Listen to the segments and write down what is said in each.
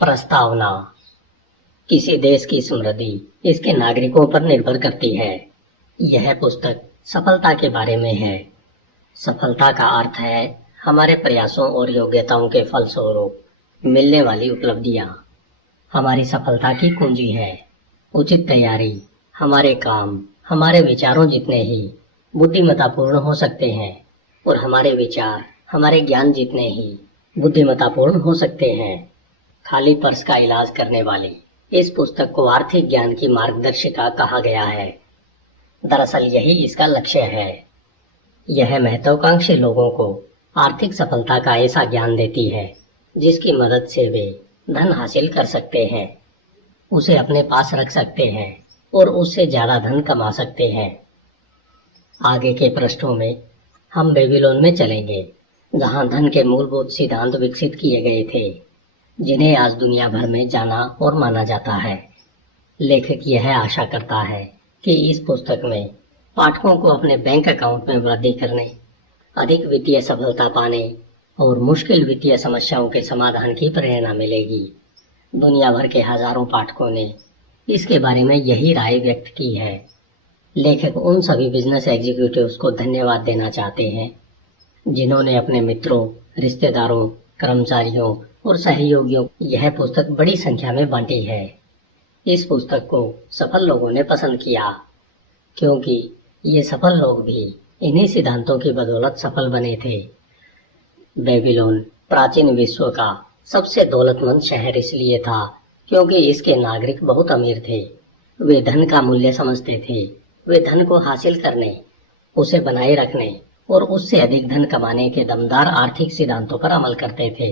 प्रस्तावना। किसी देश की समृद्धि इसके नागरिकों पर निर्भर करती है। यह पुस्तक सफलता के बारे में है। सफलता का अर्थ है हमारे प्रयासों और योग्यताओं के फलस्वरूप मिलने वाली उपलब्धियां। हमारी सफलता की कुंजी है उचित तैयारी। हमारे काम हमारे विचारों जितने ही बुद्धिमत्तापूर्ण हो सकते हैं और हमारे विचार हमारे ज्ञान जितने ही बुद्धिमत्तापूर्ण हो सकते हैं। खाली पर्स का इलाज करने वाली इस पुस्तक को आर्थिक ज्ञान की मार्गदर्शिका कहा गया है। दरअसल यही इसका लक्ष्य है। यह महत्वाकांक्षी लोगों को आर्थिक सफलता का ऐसा ज्ञान देती है जिसकी मदद से वे धन हासिल कर सकते हैं, उसे अपने पास रख सकते हैं और उससे ज्यादा धन कमा सकते हैं। आगे के पृष्ठों में हम बेबीलोन में चलेंगे, जहां धन के मूलभूत सिद्धांत विकसित किए गए थे, जिन्हें आज दुनिया भर में जाना और माना जाता है। लेखक यह आशा करता है कि इस पुस्तक में पाठकों को अपने बैंक अकाउंट में वृद्धि करने, अधिक वित्तीय सफलता पाने और मुश्किल वित्तीय समस्याओं के समाधान की प्रेरणा मिलेगी। दुनिया भर के हजारों पाठकों ने इसके बारे में यही राय व्यक्त की है। लेखक उन सभी बिजनेस एग्जीक्यूटिव्स को धन्यवाद देना चाहते हैं जिन्होंने अपने मित्रों, रिश्तेदारों, कर्मचारियों और सहयोगियों यह पुस्तक बड़ी संख्या में बांटी है। इस पुस्तक को सफल लोगों ने पसंद किया क्योंकि ये सफल लोग भी इन्हीं सिद्धांतों की बदौलत सफल बने थे। बेबीलोन प्राचीन विश्व का सबसे दौलतमंद शहर इसलिए था क्योंकि इसके नागरिक बहुत अमीर थे। वे धन का मूल्य समझते थे। वे धन को हासिल करने, उसे बनाए रखने और उससे अधिक धन कमाने के दमदार आर्थिक सिद्धांतों पर अमल करते थे।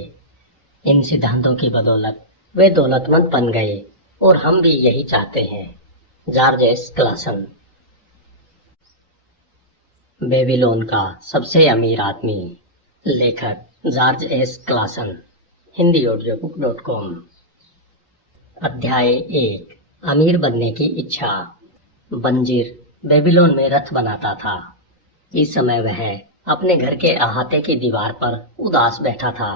इन सिद्धांतों की बदौलत वे दौलतमंद बन गए और हम भी यही चाहते हैं। George S Klaasen. बेबीलोन का सबसे अमीर आदमी। लेखक जॉर्ज एस क्लासन। हिंदी ऑडियोबुक.com। अध्याय 1। अमीर बनने की इच्छा। बंजीर बेबीलोन में रथ बनाता था। इस समय वह अपने घर के अहाते की दीवार पर उदास बैठा था।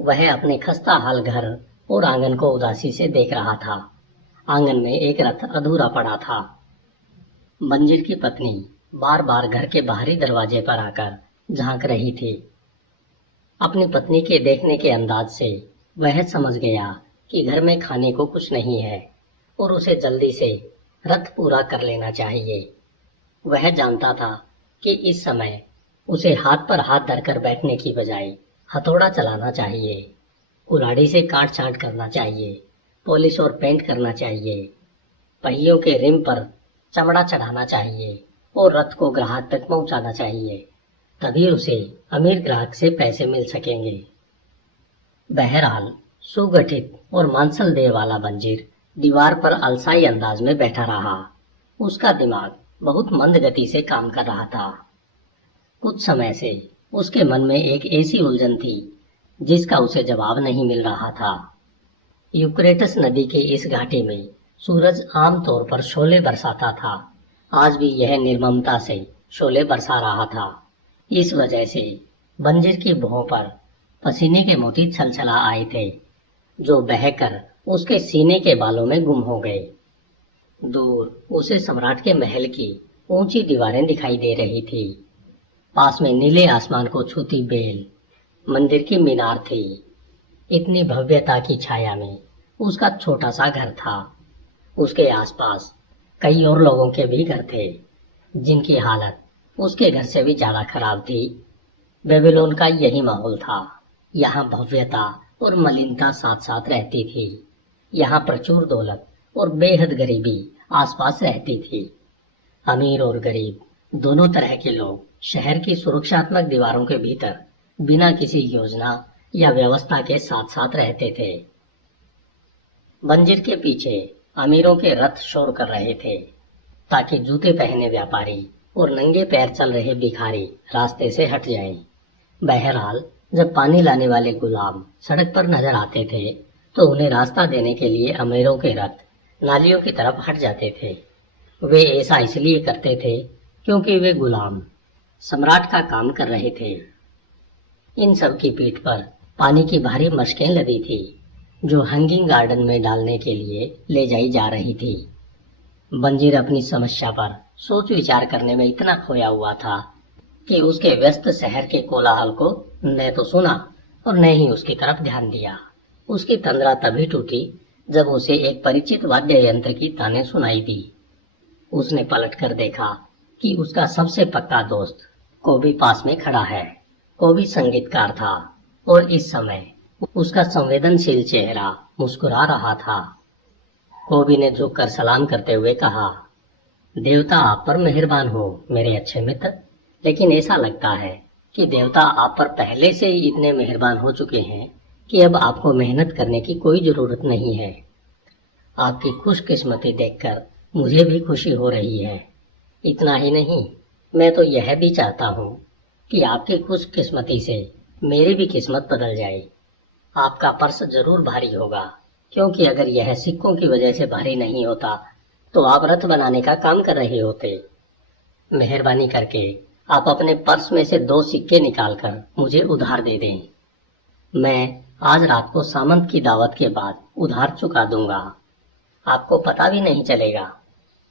वह अपने खस्ता हाल घर और आंगन को उदासी से देख रहा था। आंगन में एक रथ अधूरा पड़ा था। बंजीर की पत्नी बार बार घर के बाहरी दरवाजे पर आकर झांक रही थी। अपनी पत्नी के देखने के अंदाज से वह समझ गया कि घर में खाने को कुछ नहीं है और उसे जल्दी से रथ पूरा कर लेना चाहिए। वह जानता था कि इस समय उसे हाथ पर हाथ धरकर बैठने की बजाय हथौड़ा चलाना चाहिए, कुल्हाड़ी से काट छांट करना चाहिए, पॉलिश और पेंट करना चाहिए, पहियों के रिम पर चमड़ा चढ़ाना चाहिए और रथ को ग्राहक तक पहुंचाना चाहिए। तभी उसे अमीर ग्राहक से पैसे मिल सकेंगे। बहरहाल सुगठित और मांसल देह वाला बंजीर दीवार पर अलसाई अंदाज में बैठा रहा। उसका दिमाग बहुत मंद गति से काम कर रहा था। कुछ समय से उसके मन में एक ऐसी उलझन थी जिसका उसे जवाब नहीं मिल रहा था। यूक्रेटस नदी के इस घाटी में सूरज आमतौर पर शोले बरसाता था। आज भी यह निर्ममता से शोले बरसा रहा था। इस वजह से बंजीर की भौं पर पसीने के मोती छलछला आए थे, जो बहकर उसके सीने के बालों में गुम हो गए। दूर उसे सम्राट के महल की ऊंची दीवारें दिखाई दे रही थी। पास में नीले आसमान को छूती बेल मंदिर की मीनार थी। इतनी भव्यता की छाया में उसका छोटा सा घर था। उसके आसपास कई और लोगों के भी घर थे जिनकी हालत उसके घर से भी ज्यादा खराब थी। बेबीलोन का यही माहौल था। यहाँ भव्यता और मलिनता साथ साथ रहती थी। यहाँ प्रचुर दौलत और बेहद गरीबी आसपास रहती थी। अमीर और गरीब दोनों तरह के लोग शहर की सुरक्षात्मक दीवारों के भीतर बिना किसी योजना या व्यवस्था के साथ साथ रहते थे। बंजीर के पीछे अमीरों के रथ शोर कर रहे थे ताकि जूते पहने व्यापारी और नंगे पैर चल रहे भिखारी रास्ते से हट जाएं। बहरहाल जब पानी लाने वाले गुलाम सड़क पर नजर आते थे तो उन्हें रास्ता देने के लिए अमीरों के रथ नालियों की तरफ हट जाते थे। वे ऐसा इसलिए करते थे क्योंकि वे गुलाम सम्राट का काम कर रहे थे। इन सब की पीठ पर पानी की भारी मशकें लदी थी। जो हैंगिंग गार्डन में डालने के लिए ले जाई जा रही थी। बंजीर अपनी समस्या पर सोच विचार करने में इतना खोया हुआ था कि उसके व्यस्त शहर के कोलाहल को न तो सुना और न ही उसकी तरफ ध्यान दिया। उसकी तंद्रा तभी टूटी जब उसे एक परिचित वाद्य यंत्र की ताने सुनाई दी। उसने पलटकर देखा कि उसका सबसे पक्का दोस्त कोबी पास में खड़ा है। कोबी संगीतकार था और इस समय उसका संवेदनशील चेहरा मुस्कुरा रहा था। कोबी ने झुककर सलाम करते हुए कहा, देवता आप पर मेहरबान हो मेरे अच्छे मित्र, लेकिन ऐसा लगता है कि देवता आप पर पहले से ही इतने मेहरबान हो चुके हैं कि अब आपको मेहनत करने की कोई जरूरत नहीं है। आपकी खुशकिस्मती देखकर मुझे भी खुशी हो रही है। इतना ही नहीं, मैं तो यह भी चाहता हूँ कि आपकी खुशकिस्मती से मेरी भी किस्मत बदल जाए। आपका पर्स जरूर भारी होगा, क्योंकि अगर यह सिक्कों की वजह से भारी नहीं होता तो आप रथ बनाने का काम कर रहे होते। मेहरबानी करके आप अपने पर्स में से 2 सिक्के निकालकर मुझे उधार दे दें। मैं आज रात को सामंत की दावत के बाद उधार चुका दूंगा। आपको पता भी नहीं चलेगा,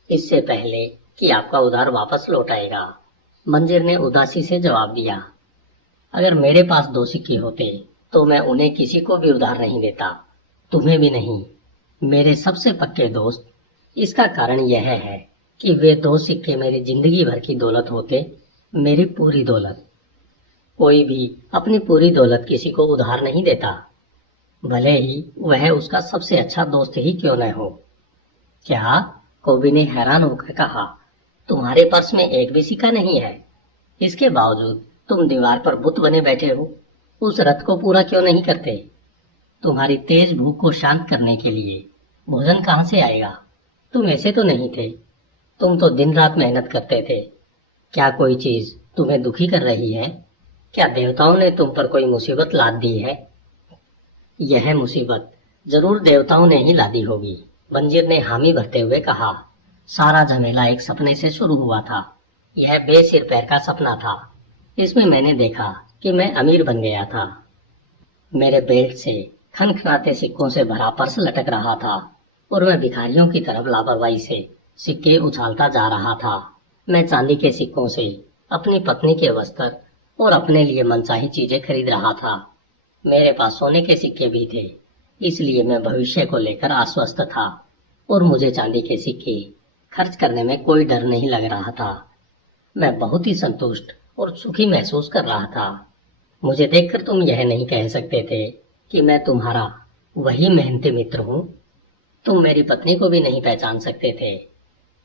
इससे पहले कि आपका उधार वापस लौट आएगा। मंजीर ने उदासी से जवाब दिया, अगर मेरे पास 2 सिक्के होते तो मैं उन्हें किसी को भी उधार नहीं देता, तुम्हें भी नहीं, मेरे सबसे पक्के दोस्त। इसका कारण यह है कि वे 2 सिक्के मेरी जिंदगी भर की दौलत होते, मेरी पूरी दौलत। कोई भी अपनी पूरी दौलत किसी को उधार नहीं देता, भले ही वह उसका सबसे अच्छा दोस्त ही क्यों न हो। क्या? कोबी ने हैरान होकर कहा, तुम्हारे पर्स में एक भी सिक्का नहीं है? इसके बावजूद तुम दीवार पर बुत बने बैठे हो। उस रथ को पूरा क्यों नहीं करते? तुम्हारी तेज भूख को शांत करने के लिए भोजन कहाँ से आएगा? तुम ऐसे तो नहीं थे, तुम तो दिन रात मेहनत करते थे। क्या कोई चीज तुम्हें दुखी कर रही है? क्या देवताओं ने तुम पर कोई मुसीबत लाद दी है? यह मुसीबत जरूर देवताओं ने ही लादी होगी, बंजीर ने हामी भरते हुए कहा। सारा झमेला एक सपने से शुरू हुआ था। यह बेसिर पैर का सपना था। इसमें मैंने देखा कि मैं अमीर बन गया था। मेरे बेल्ट से खनखनाते सिक्कों से भरा पर्स लटक रहा था और मैं भिखारियों की तरफ लापरवाही से सिक्के उछालता जा रहा था। मैं चांदी के सिक्कों से अपनी पत्नी के वस्त्र और अपने लिए मनचाही चीजें खरीद रहा था। मेरे पास सोने के सिक्के भी थे, इसलिए मैं भविष्य को लेकर आश्वस्त था और मुझे चांदी के सिक्के खर्च करने में कोई डर नहीं लग रहा था। मैं बहुत ही संतुष्ट और सुखी महसूस कर रहा था। मुझे देखकर तुम यह नहीं कह सकते थे कि मैं तुम्हारा वही मेहनती मित्र हूँ। तुम मेरी पत्नी को भी नहीं पहचान सकते थे,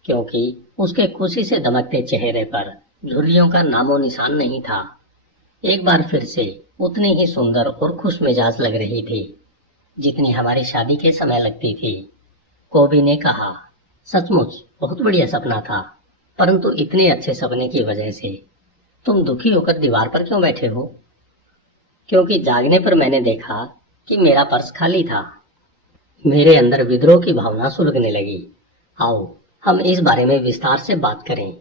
क्योंकि उसके खुशी से दमकते चेहरे पर झुर्रियों का नामो निशान नहीं था। एक बार फिर से उतनी ही सुंदर और खुश मिजाज लग रही थी जितनी हमारी शादी के समय लगती थी। कोबी ने कहा, सचमुच बहुत बढ़िया सपना था, परंतु इतने अच्छे सपने की वजह से तुम दुखी होकर दीवार पर क्यों बैठे हो? क्योंकि जागने पर मैंने देखा कि मेरा पर्स खाली था। मेरे अंदर विद्रोह की भावना सुलगने लगी। आओ हम इस बारे में विस्तार से बात करें,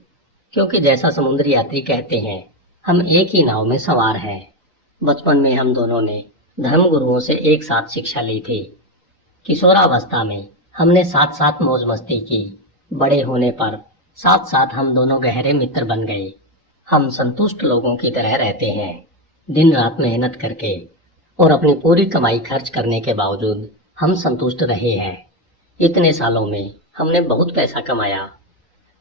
क्योंकि जैसा समुद्री यात्री कहते हैं, हम एक ही नाव में सवार हैं। बचपन में हम दोनों ने धर्म गुरुओं से एक साथ शिक्षा ली थी। किशोरावस्था में हमने साथ साथ मौज मस्ती की। बड़े होने पर साथ साथ हम दोनों गहरे मित्र बन गए। हम संतुष्ट लोगों की तरह रहते हैं, दिन रात मेहनत करके और अपनी पूरी कमाई खर्च करने के बावजूद हम संतुष्ट रहे हैं। इतने सालों में हमने बहुत पैसा कमाया,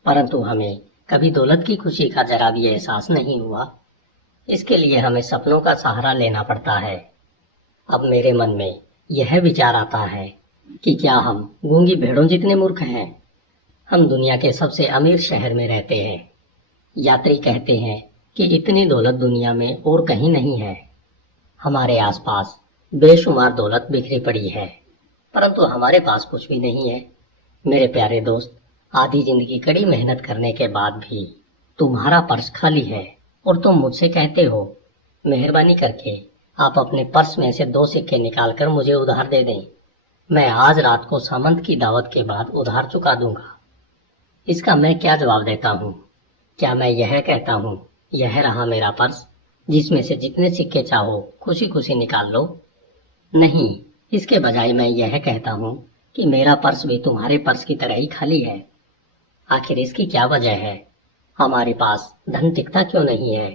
परंतु हमें कभी दौलत की खुशी का जरा भी एहसास नहीं हुआ। इसके लिए हमें सपनों का सहारा लेना पड़ता है। अब मेरे मन में यह विचार आता है कि क्या हम गूंगी भेड़ों जितने मूर्ख हैं? हम दुनिया के सबसे अमीर शहर में रहते हैं। यात्री कहते हैं कि इतनी दौलत दुनिया में और कहीं नहीं है। हमारे आसपास बेशुमार दौलत बिखरी पड़ी है, परंतु हमारे पास कुछ भी नहीं है। मेरे प्यारे दोस्त, आधी जिंदगी कड़ी मेहनत करने के बाद भी तुम्हारा पर्स खाली है और तुम मुझसे कहते हो, मेहरबानी करके आप अपने पर्स में से 2 सिक्के निकालकर मुझे उधार दे दें। मैं आज रात को सामंत की दावत के बाद उधार चुका दूंगा। इसका मैं क्या जवाब देता हूँ? क्या मैं यह कहता हूँ, यह रहा मेरा पर्स, जिसमें से जितने सिक्के चाहो खुशी खुशी निकाल लो? नहीं, इसके बजाय मैं यह कहता हूँ कि मेरा पर्स भी तुम्हारे पर्स की तरह ही खाली है। आखिर इसकी क्या वजह है? हमारे पास धन टिकता क्यों नहीं है?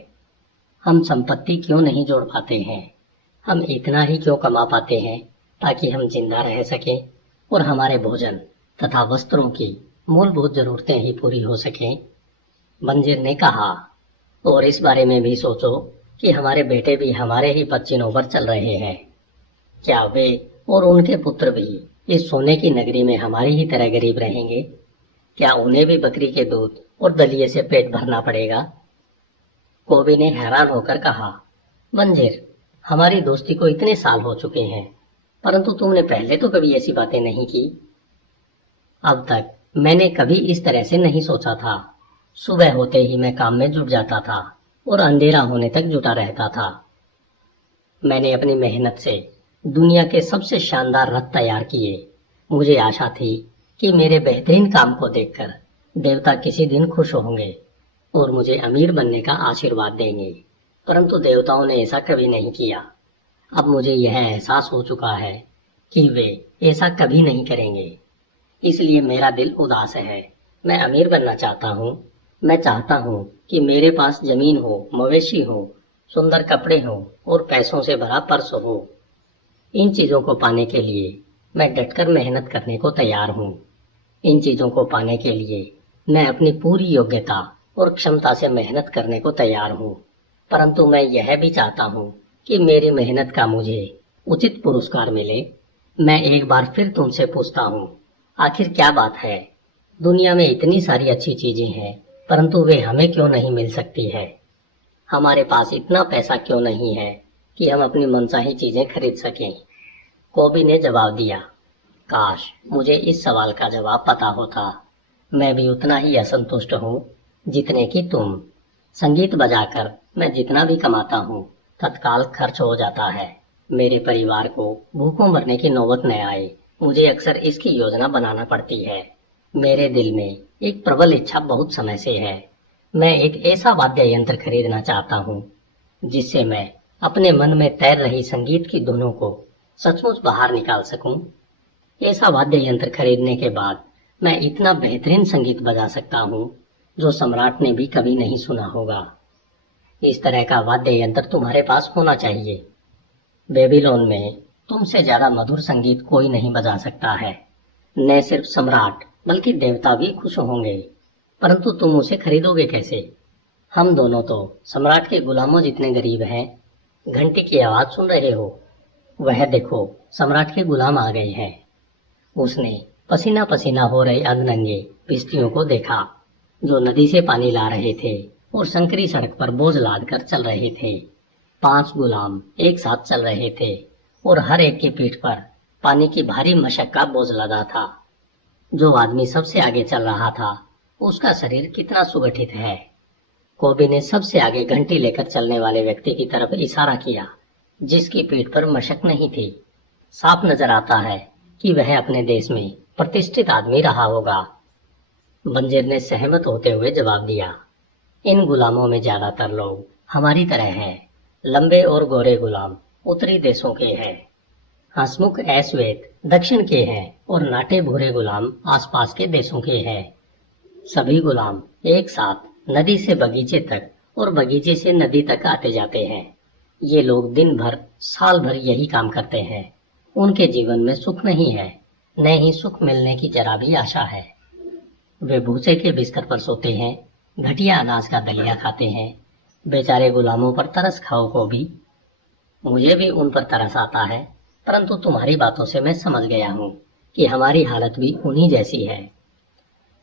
हम संपत्ति क्यों नहीं जोड़ पाते हैं? हम इतना ही क्यों कमा पाते हैं ताकि हम जिंदा रह सकें और हमारे भोजन तथा वस्त्रों की मूलभूत जरूरतें ही पूरी हो सकें? बंजीर ने कहा, और इस बारे में भी सोचो कि हमारे बेटे भी हमारे ही पदचिन्हों पर चल रहे हैं। क्या वे और उनके पुत्र भी इस सोने की नगरी में हमारी ही तरह गरीब रहेंगे? क्या उन्हें भी बकरी के दूध और दलिये से पेट भरना पड़ेगा? कोबी ने हैरान होकर कहा, बंजीर, हमारी दोस्ती को इतने साल हो चुके हैं, परंतु तुमने पहले तो कभी ऐसी बातें नहीं की। अब तक मैंने कभी इस तरह से नहीं सोचा था। सुबह होते ही मैं काम में जुट जाता था और अंधेरा होने तक जुटा रहता था। मैंने अपनी मेहनत से दुनिया के सबसे शानदार रथ तैयार किए। मुझे आशा थी कि मेरे बेहतरीन काम को देखकर देवता किसी दिन खुश होंगे और मुझे अमीर बनने का आशीर्वाद देंगे, परंतु देवताओं ने ऐसा कभी नहीं किया। अब मुझे यह एहसास हो चुका है कि वे ऐसा कभी नहीं करेंगे, इसलिए मेरा दिल उदास है। मैं अमीर बनना चाहता हूँ। मैं चाहता हूँ कि मेरे पास जमीन हो, मवेशी हो, सुंदर कपड़े हो और पैसों से भरा पर्स हो। इन चीजों को पाने के लिए मैं डटकर मेहनत करने को तैयार हूँ। इन चीजों को पाने के लिए मैं अपनी पूरी योग्यता और क्षमता से मेहनत करने को तैयार हूँ, परंतु मैं यह भी चाहता हूँ कि मेरी मेहनत का मुझे उचित पुरस्कार मिले। मैं एक बार फिर तुमसे पूछता हूँ, आखिर क्या बात है? दुनिया में इतनी सारी अच्छी चीजें हैं, परंतु वे हमें क्यों नहीं मिल सकती है? हमारे पास इतना पैसा क्यों नहीं है कि हम अपनी मनचाही चीजें खरीद सकें? कोबी ने जवाब दिया, काश मुझे इस सवाल का जवाब पता होता। मैं भी उतना ही असंतुष्ट हूँ जितने कि तुम। संगीत बजाकर मैं जितना भी कमाता हूँ तत्काल खर्च हो जाता है। मेरे परिवार को भूखों मरने की नौबत न आए, मुझे अक्सर इसकी योजना बनाना पड़ती है। मेरे दिल में एक प्रबल इच्छा बहुत समय से है। मैं एक ऐसा वाद्य यंत्र खरीदना चाहता हूँ जिससे मैं अपने मन में तैर रही संगीत की धुनों को सचमुच बाहर निकाल सकूं। ऐसा वाद्य यंत्र खरीदने के बाद मैं इतना बेहतरीन संगीत बजा सकता हूँ जो सम्राट ने भी कभी नहीं सुना होगा। इस तरह का वाद्य यंत्र तुम्हारे पास होना चाहिए। बेबीलोन में तुमसे ज्यादा मधुर संगीत कोई नहीं बजा सकता है। न सिर्फ सम्राट बल्कि देवता भी खुश होंगे, परंतु तुम उसे खरीदोगे कैसे? हम दोनों तो सम्राट के गुलामों जितने गरीब हैं। घंटी की आवाज सुन रहे हो? वह देखो, सम्राट के गुलाम आ गए हैं। उसने पसीना पसीना हो रहे अधनंगे पिस्तियों को देखा जो नदी से पानी ला रहे थे और संकरी सड़क पर बोझ लाद कर चल रहे थे। 5 गुलाम एक साथ चल रहे थे और हर एक की पीठ पर पानी की भारी मशक का बोझ लदा था। जो आदमी सबसे आगे चल रहा था उसका शरीर कितना सुगठित है। कोबी ने सबसे आगे घंटी लेकर चलने वाले व्यक्ति की तरफ इशारा किया जिसकी पीठ पर मशक नहीं थी। साफ नजर आता है कि वह अपने देश में प्रतिष्ठित आदमी रहा होगा। बंजीर ने सहमत होते हुए जवाब दिया, इन गुलामों में ज्यादातर लोग हमारी तरह हैं। लंबे और गोरे गुलाम उत्तरी देशों के हैं, हंसमुख ऐश्वेत दक्षिण के हैं और नाटे भूरे गुलाम आसपास के देशों के हैं। सभी गुलाम एक साथ नदी से बगीचे तक और बगीचे से नदी तक आते जाते हैं। ये लोग दिन भर साल भर यही काम करते हैं। उनके जीवन में सुख नहीं है, न ही सुख मिलने की जरा भी आशा है। वे भूसे के बिस्तर पर सोते हैं, घटिया अनाज का दलिया खाते हैं। बेचारे गुलामों पर तरस खाओ को भी। मुझे भी उन पर तरस आता है, परंतु तुम्हारी बातों से मैं समझ गया हूँ कि हमारी हालत भी उन्हीं जैसी है।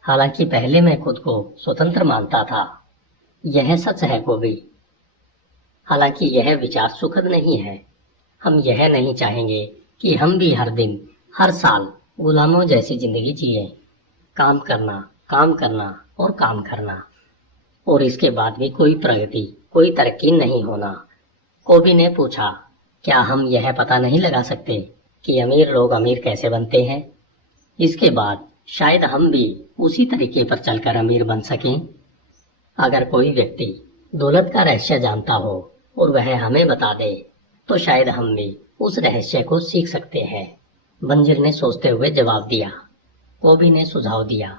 हालांकि पहले मैं खुद को स्वतंत्र मानता था। यह सच है कोबी। हालांकि यह विचार सुखद नहीं है। हम यह नहीं चाहेंगे कि हम भी हर दिन हर साल गुलामों जैसी जिंदगी जिए, काम करना और काम करना, और इसके बाद भी कोई प्रगति कोई तरक्की नहीं होना। कोबी ने पूछा, क्या हम यह पता नहीं लगा सकते कि अमीर लोग अमीर कैसे बनते हैं? इसके बाद शायद हम भी उसी तरीके पर चलकर अमीर बन सकें। अगर कोई व्यक्ति दौलत का रहस्य जानता हो और वह हमें बता दे तो शायद हम भी उस रहस्य को सीख सकते हैं। बंजिर ने सोचते हुए जवाब दिया। कोबी ने सुझाव दिया,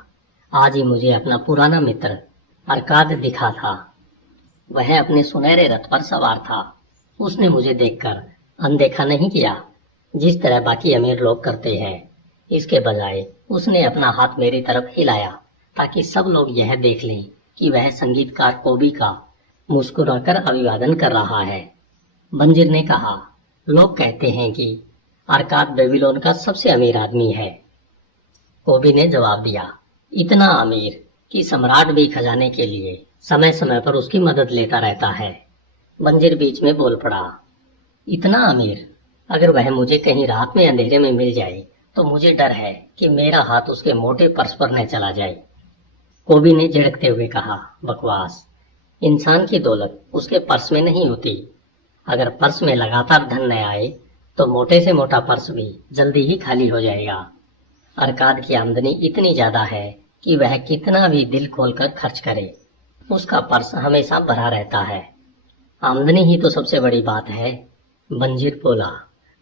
आज ही मुझे अपना पुराना मित्र अरकाद दिखा था। वह अपने सुनहरे रथ पर सवार था। उसने मुझे देखकर अनदेखा नहीं किया जिस तरह बाकी अमीर लोग करते हैं। इसके बजाय उसने अपना हाथ मेरी तरफ हिलाया ताकि सब लोग यह देख लें कि वह संगीतकार कोबी का मुस्कुराकर अभिवादन कर रहा है। बंजिर ने कहा, लोग कहते हैं कि अरकाद बेबीलोन का सबसे अमीर आदमी है। कोबी ने जवाब दिया, इतना अमीर कि सम्राट भी खजाने के लिए समय समय पर उसकी मदद लेता रहता है। बंजिर बीच में बोल पड़ा, इतना अमीर? अगर वह मुझे कहीं रात में अंधेरे में मिल जाए तो मुझे डर है कि मेरा हाथ उसके मोटे पर्स पर न चला जाए। कोबी ने झिड़कते हुए कहा, बकवास। इंसान की दौलत उसके पर्स में नहीं होती। अगर पर्स में लगातार धन न आए तो मोटे से मोटा पर्स भी जल्दी ही खाली हो जाएगा। अरकाद की आमदनी इतनी ज्यादा है कि वह कितना भी दिल खोलकर खर्च करे, उसका पर्स हमेशा भरा रहता है। आमदनी ही तो सबसे बड़ी बात है। बंजिर बोला,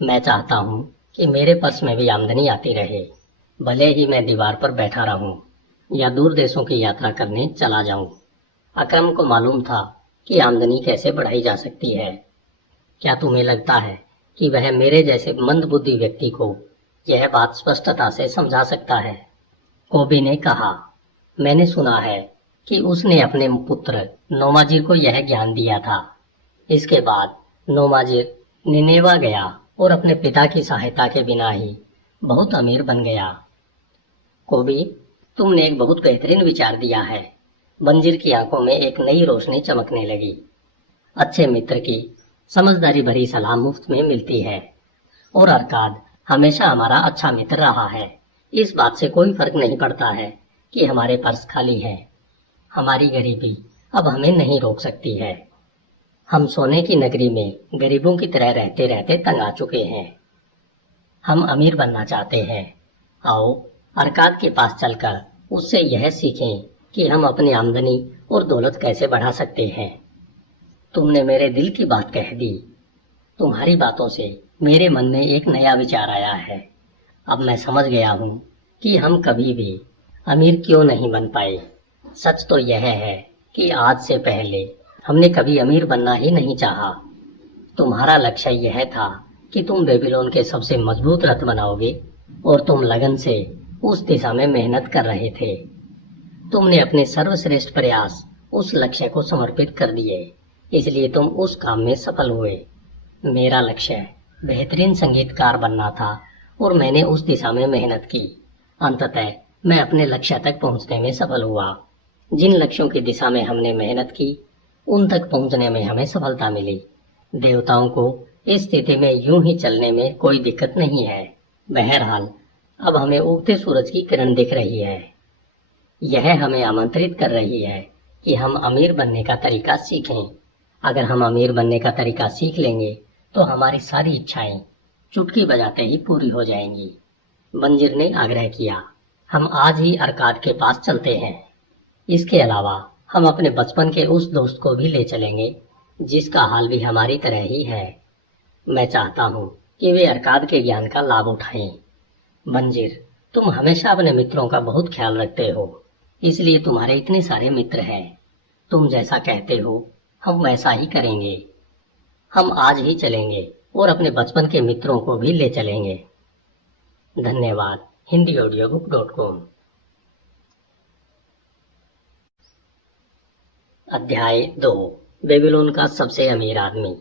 मैं चाहता हूँ कि मेरे पर्स में भी आमदनी आती रहे, भले ही मैं दीवार पर बैठा रहूं या दूर देशों की यात्रा करने चला जाऊं। अकरम को मालूम था कि आमदनी कैसे बढ़ाई जा सकती है। क्या तुम्हें लगता है कि वह मेरे जैसे मंदबुद्धि व्यक्ति को यह बात स्पष्टता से समझा सकता है? कोबी ने कहा, मैंने सुना है कि उसने अपने पुत्र नोमाजिर को यह ज्ञान दिया था। इसके बाद नोमाजिर निनेवा गया और अपने पिता की सहायता के बिना ही बहुत अमीर बन गया। कोबी, तुमने एक बहुत बेहतरीन विचार दिया है। बंजिर की आंखों में एक नई रोशनी चमकने लगी। अच्छे मित्र की समझदारी भरी सलाह मुफ्त में मिलती है और अरकाद हमेशा हमारा अच्छा मित्र रहा है। इस बात से कोई फर्क नहीं पड़ता है कि हमारे पर्स खाली है। हमारी गरीबी अब हमें नहीं रोक सकती है। हम सोने की नगरी में गरीबों की तरह रहते रहते तंग आ चुके हैं। हम अमीर बनना चाहते हैं। आओ अरकाद के पास चलकर उससे यह सीखें कि हम अपनी आमदनी और दौलत कैसे बढ़ा सकते हैं। तुमने मेरे दिल की बात कह दी। तुम्हारी बातों से मेरे मन में एक नया विचार आया है। अब मैं समझ गया हूँ कि हम कभी भी अमीर क्यों नहीं बन पाए। सच तो यह है कि आज से पहले हमने कभी अमीर बनना ही नहीं चाहा। तुम्हारा लक्ष्य यह था कि तुम बेबीलोन के सबसे मजबूत रथ बनाओगे और तुम लगन से उस दिशा में मेहनत कर रहे थे। तुमने अपने सर्वश्रेष्ठ प्रयास उस लक्ष्य को समर्पित कर दिए, इसलिए तुम उस काम में सफल हुए। मेरा लक्ष्य बेहतरीन संगीतकार बनना था और मैंने उस दिशा में मेहनत की। अंततः मैं अपने लक्ष्य तक पहुंचने में सफल हुआ। जिन लक्ष्यों की दिशा में हमने मेहनत की उन तक पहुंचने में हमें सफलता मिली। देवताओं को इस स्थिति में यूं ही चलने में कोई दिक्कत नहीं है। बहरहाल अब हमें उगते सूरज की किरण दिख रही है। यह हमें आमंत्रित कर रही है कि हम अमीर बनने का तरीका सीखें। अगर हम अमीर बनने का तरीका सीख लेंगे तो हमारी सारी इच्छाएं चुटकी बजाते ही पूरी हो जाएंगी। बंजिर ने आग्रह किया, हम आज ही अरकाद के पास चलते हैं। इसके अलावा हम अपने बचपन के उस दोस्त को भी ले चलेंगे जिसका हाल भी हमारी तरह ही है। मैं चाहता हूँ कि वे अरकाद के ज्ञान का लाभ उठाएं। बंजिर, तुम हमेशा अपने मित्रों का बहुत ख्याल रखते हो, इसलिए तुम्हारे इतने सारे मित्र हैं। तुम जैसा कहते हो हम वैसा ही करेंगे। हम आज ही चलेंगे और अपने बचपन के मित्रों को भी ले चलेंगे। धन्यवाद। HindiAudiobook.com। अध्याय 2। बेबीलोन का सबसे अमीर आदमी।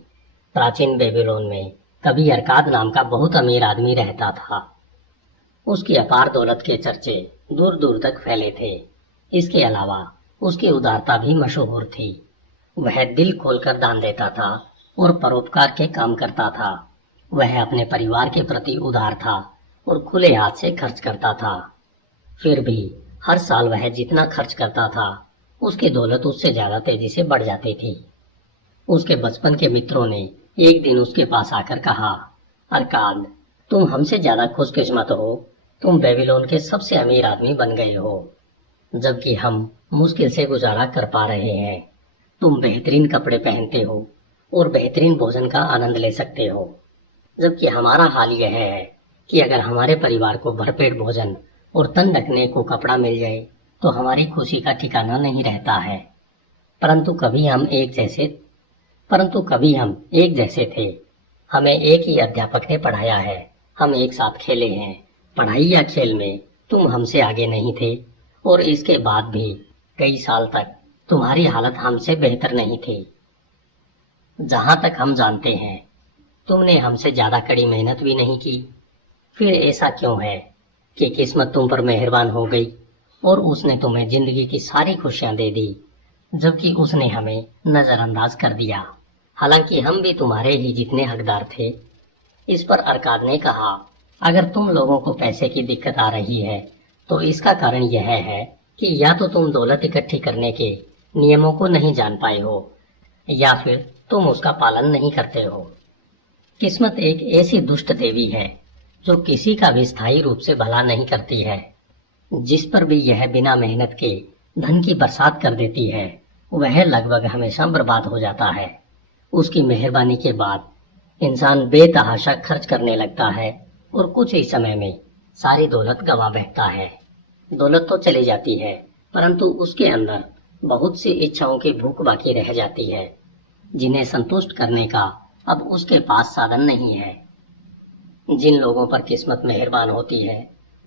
प्राचीन बेबीलोन में कभी अरकाद नाम का बहुत अमीर आदमी रहता था। उसकी अपार दौलत के चर्चे दूर दूर तक फैले थे। इसके अलावा उसकी उदारता भी मशहूर थी। वह दिल खोलकर दान देता था और परोपकार के काम करता था। वह अपने परिवार के प्रति उदार था और खुले हाथ से खर्च करता था। फिर भी हर साल वह जितना खर्च करता था उसकी दौलत उससे ज्यादा तेजी से बढ़ जाती थी। उसके बचपन के मित्रों ने एक दिन उसके पास आकर कहा, अरकाद, तुम हमसे ज्यादा खुशकिस्मत हो। तुम बेबीलोन के सबसे अमीर आदमी बन गए हो, जबकि हम मुश्किल से गुजारा कर पा रहे हैं। तुम बेहतरीन कपड़े पहनते हो और बेहतरीन भोजन का आनंद ले सकते हो। जबकि हमारा हाल यह है कि अगर हमारे परिवार को भरपेट भोजन और तन ढकने को कपड़ा मिल जाए तो हमारी खुशी का ठिकाना नहीं रहता है। परंतु कभी हम एक जैसे थे। हमें एक ही अध्यापक ने पढ़ाया है, हम एक साथ खेले हैं। पढ़ाई या खेल में तुम हमसे आगे नहीं थे और इसके बाद भी कई साल तक तुम्हारी हालत हमसे बेहतर नहीं थी। जहां तक हम जानते हैं तुमने हमसे ज्यादा कड़ी मेहनत भी नहीं की। फिर ऐसा क्यों है कि किस्मत तुम पर मेहरबान हो गई और उसने तुम्हें जिंदगी की सारी खुशियां दे दी, जबकि उसने हमें नजरअंदाज कर दिया। हालांकि हम भी तुम्हारे ही जितने हकदार थे। इस पर अरकाद ने कहा, अगर तुम लोगों को पैसे की दिक्कत आ रही है तो इसका कारण यह है कि या तो तुम दौलत इकट्ठी करने के नियमों को नहीं जान पाए हो या फिर तुम उसका पालन नहीं करते हो। किस्मत एक ऐसी दुष्ट देवी है जो किसी का भी स्थायी रूप से भला नहीं करती है। जिस पर भी यह बिना मेहनत के धन की बरसात कर देती है वह लगभग हमेशा बर्बाद हो जाता है। उसकी मेहरबानी के बाद इंसान बेतहाशा खर्च करने लगता है और कुछ ही समय में सारी दौलत गंवा बैठता है। दौलत तो चली जाती है परंतु उसके अंदर बहुत सी इच्छाओं की भूख बाकी रह जाती है जिन्हें संतुष्ट करने का अब उसके पास साधन नहीं है। जिन लोगों पर किस्मत मेहरबान होती है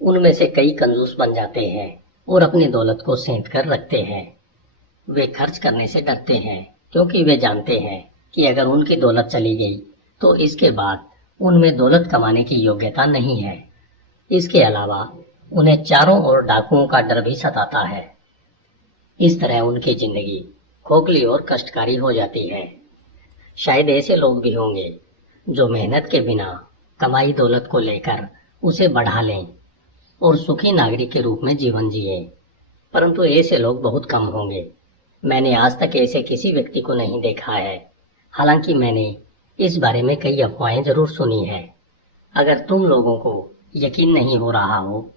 उनमें से कई कंजूस बन जाते हैं और अपनी दौलत को सेंध कर रखते हैं। वे खर्च करने से डरते हैं क्योंकि वे जानते हैं कि अगर उनकी दौलत चली गई तो इसके बाद उनमें दौलत कमाने की योग्यता नहीं है। इसके अलावा उन्हें चारों ओर डाकुओं का डर भी सताता है। इस तरह उनकी जिंदगी खोखली और कष्टकारी हो जाती है। शायद ऐसे लोग भी होंगे जो मेहनत के बिना कमाई दौलत को लेकर उसे बढ़ा लें और सुखी नागरिक के रूप में जीवन जिए, परंतु ऐसे लोग बहुत कम होंगे। मैंने आज तक ऐसे किसी व्यक्ति को नहीं देखा है। हालांकि मैंने इस बारे में कई अफवाहें जरूर सुनी है। अगर तुम लोगों को यकीन नहीं हो रहा हो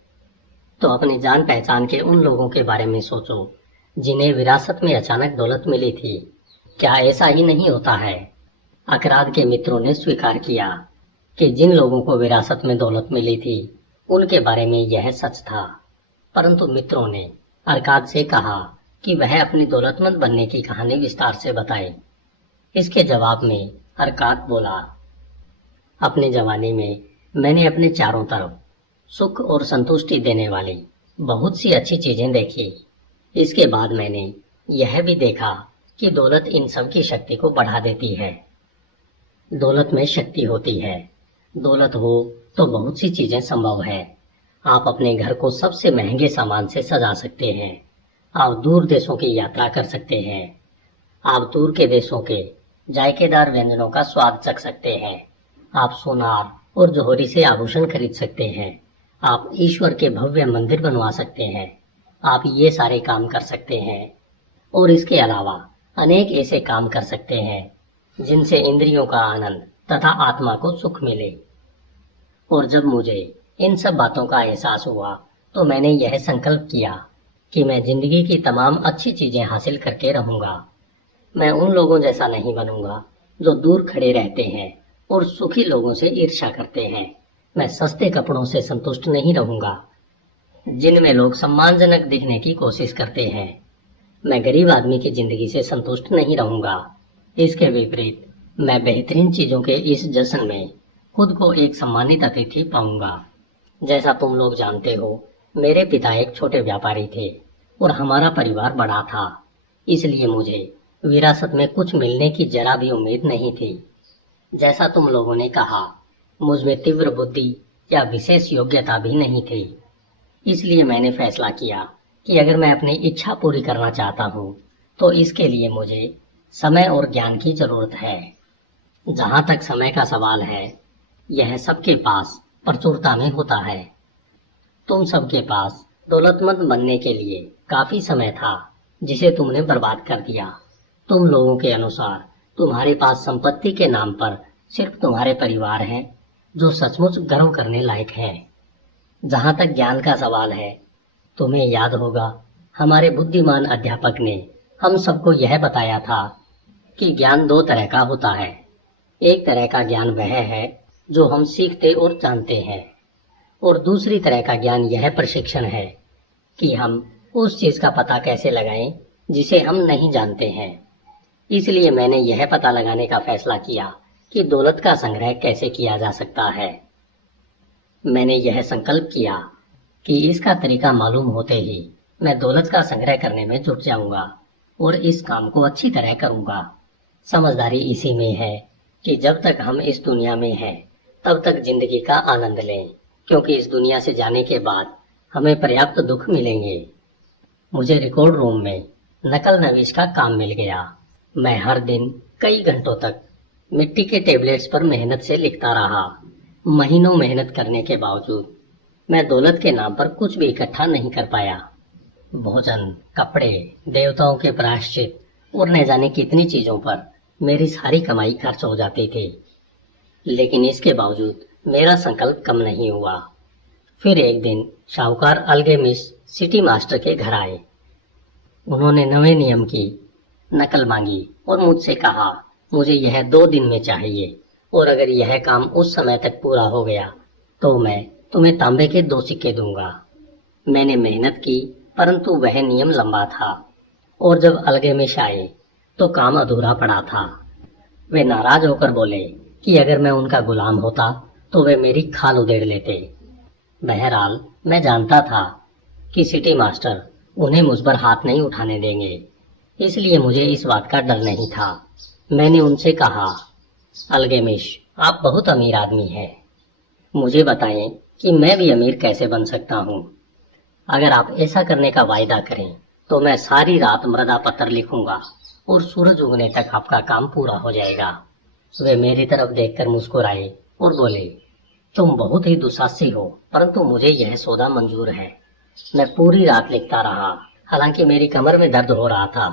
तो अपनी जान पहचान के उन लोगों के बारे में सोचो जिन्हें विरासत में अचानक दौलत मिली थी। क्या ऐसा ही नहीं होता है? अकराद के मित्रों ने स्वीकार किया कि जिन लोगों को विरासत में दौलत मिली थी उनके बारे में यह सच था, परंतु मित्रों ने अरकाद से कहा कि वह अपनी दौलतमंद बनने की कहानी विस्तार से बताए। इसके जवाब में अरकाद बोला, अपनी जवानी में मैंने अपने चारों तरफ सुख और संतुष्टि देने वाली बहुत सी अच्छी चीजें देखी। इसके बाद मैंने यह भी देखा कि दौलत इन सब की शक्ति को बढ़ा देती है। दौलत में शक्ति होती है। दौलत हो तो बहुत सी चीजें संभव है। आप अपने घर को सबसे महंगे सामान से सजा सकते हैं। आप दूर देशों की यात्रा कर सकते हैं। आप दूर के देशों के जायकेदार व्यंजनों का स्वाद चख सकते हैं। आप सोनार और जौहरी से आभूषण खरीद सकते हैं। आप ईश्वर के भव्य मंदिर बनवा सकते हैं। आप ये सारे काम कर सकते हैं और इसके अलावा अनेक ऐसे काम कर सकते हैं जिनसे इंद्रियों का आनंद तथा आत्मा को सुख मिले। और जब मुझे इन सब बातों का एहसास हुआ तो मैंने यह संकल्प किया कि मैं जिंदगी की तमाम अच्छी चीजें हासिल करके रहूंगा। मैं उन लोगों जैसा नहीं बनूंगा जो दूर खड़े रहते हैं और सुखी लोगों से ईर्ष्या करते हैं। मैं सस्ते कपड़ों से संतुष्ट नहीं रहूंगा जिनमें लोग सम्मानजनक दिखने की कोशिश करते हैं। मैं गरीब आदमी की जिंदगी से संतुष्ट नहीं रहूंगा। इसके विपरीत मैं बेहतरीन चीजों के इस जश्न में खुद को एक सम्मानित अतिथि पाऊंगा। जैसा तुम लोग जानते हो, मेरे पिता एक छोटे व्यापारी थे और हमारा परिवार बड़ा था, इसलिए मुझे विरासत में कुछ मिलने की जरा भी उम्मीद नहीं थी। जैसा तुम लोगों ने कहा, मुझ में तीव्र बुद्धि या विशेष योग्यता भी नहीं थी। इसलिए मैंने फैसला किया कि अगर मैं अपनी इच्छा पूरी करना चाहता हूँ तो इसके लिए मुझे समय और ज्ञान की जरूरत है। जहां तक समय का सवाल है, यह सबके पास प्रचुरता में होता है। तुम सबके पास दौलतमंद बनने के लिए काफी समय था जिसे तुमने बर्बाद कर दिया। तुम लोगों के अनुसार तुम्हारे पास संपत्ति के नाम पर सिर्फ तुम्हारे परिवार हैं जो सचमुच गर्व करने लायक है। जहां तक ज्ञान का सवाल है, तुम्हें याद होगा हमारे बुद्धिमान अध्यापक ने हम सबको यह बताया था कि ज्ञान दो तरह का होता है। एक तरह का ज्ञान वह है जो हम सीखते और जानते हैं, और दूसरी तरह का ज्ञान यह प्रशिक्षण है कि हम उस चीज का पता कैसे लगाएं जिसे हम नहीं जानते हैं। इसलिए मैंने यह पता लगाने का फैसला किया कि दौलत का संग्रह कैसे किया जा सकता है। मैंने यह संकल्प किया कि इसका तरीका मालूम होते ही मैं दौलत का संग्रह करने में जुट जाऊंगा और इस काम को अच्छी तरह करूंगा। समझदारी इसी में है कि जब तक हम इस दुनिया में हैं तब तक जिंदगी का आनंद लें, क्योंकि इस दुनिया से जाने के बाद हमें पर्याप्त दुख मिलेंगे। मुझे रिकॉर्ड रूम में नकल नवीस का काम मिल गया। मैं हर दिन कई घंटों तक मिट्टी के टेबलेट्स पर मेहनत से लिखता रहा। महीनों मेहनत करने के बावजूद मैं दौलत के नाम पर कुछ भी इकट्ठा नहीं कर पाया। भोजन, कपड़े, देवताओं के प्रायश्चित और न जाने कितनी चीजों पर मेरी सारी कमाई खर्च हो जाती थी। लेकिन इसके बावजूद मेरा संकल्प कम नहीं हुआ। फिर एक दिन शाहूकार अल्केमिस्ट सिटी मास्टर के घर आए। उन्होंने नए नियम की नकल मांगी और मुझसे कहा, मुझे यह 2 दिन में चाहिए, और अगर यह काम उस समय तक पूरा हो गया तो मैं तुम्हें तांबे के 2 सिक्के दूंगा। मैंने मेहनत की, परंतु वह नियम लंबा था, और जब अल्केमिस्ट आए तो काम अधूरा पड़ा था। वे नाराज होकर बोले कि अगर मैं उनका गुलाम होता तो वे मेरी खाल उधेड़ लेते। बहरहाल मैं जानता था कि सिटी मास्टर उन्हें मुझ पर हाथ नहीं उठाने देंगे, इसलिए मुझे इस बात का डर नहीं था। मैंने उनसे कहा, अल्केमिस्ट, आप बहुत अमीर आदमी हैं, मुझे बताएं कि मैं भी अमीर कैसे बन सकता हूँ। अगर आप ऐसा करने का वायदा करें तो मैं सारी रात मृदा पत्र लिखूंगा और सूरज उगने तक आपका काम पूरा हो जाएगा। वे मेरी तरफ देखकर मुस्कुराए और बोले, तुम बहुत ही दुस्साहसी हो, परंतु मुझे यह सौदा मंजूर है। मैं पूरी रात लिखता रहा, हालांकि मेरी कमर में दर्द हो रहा था।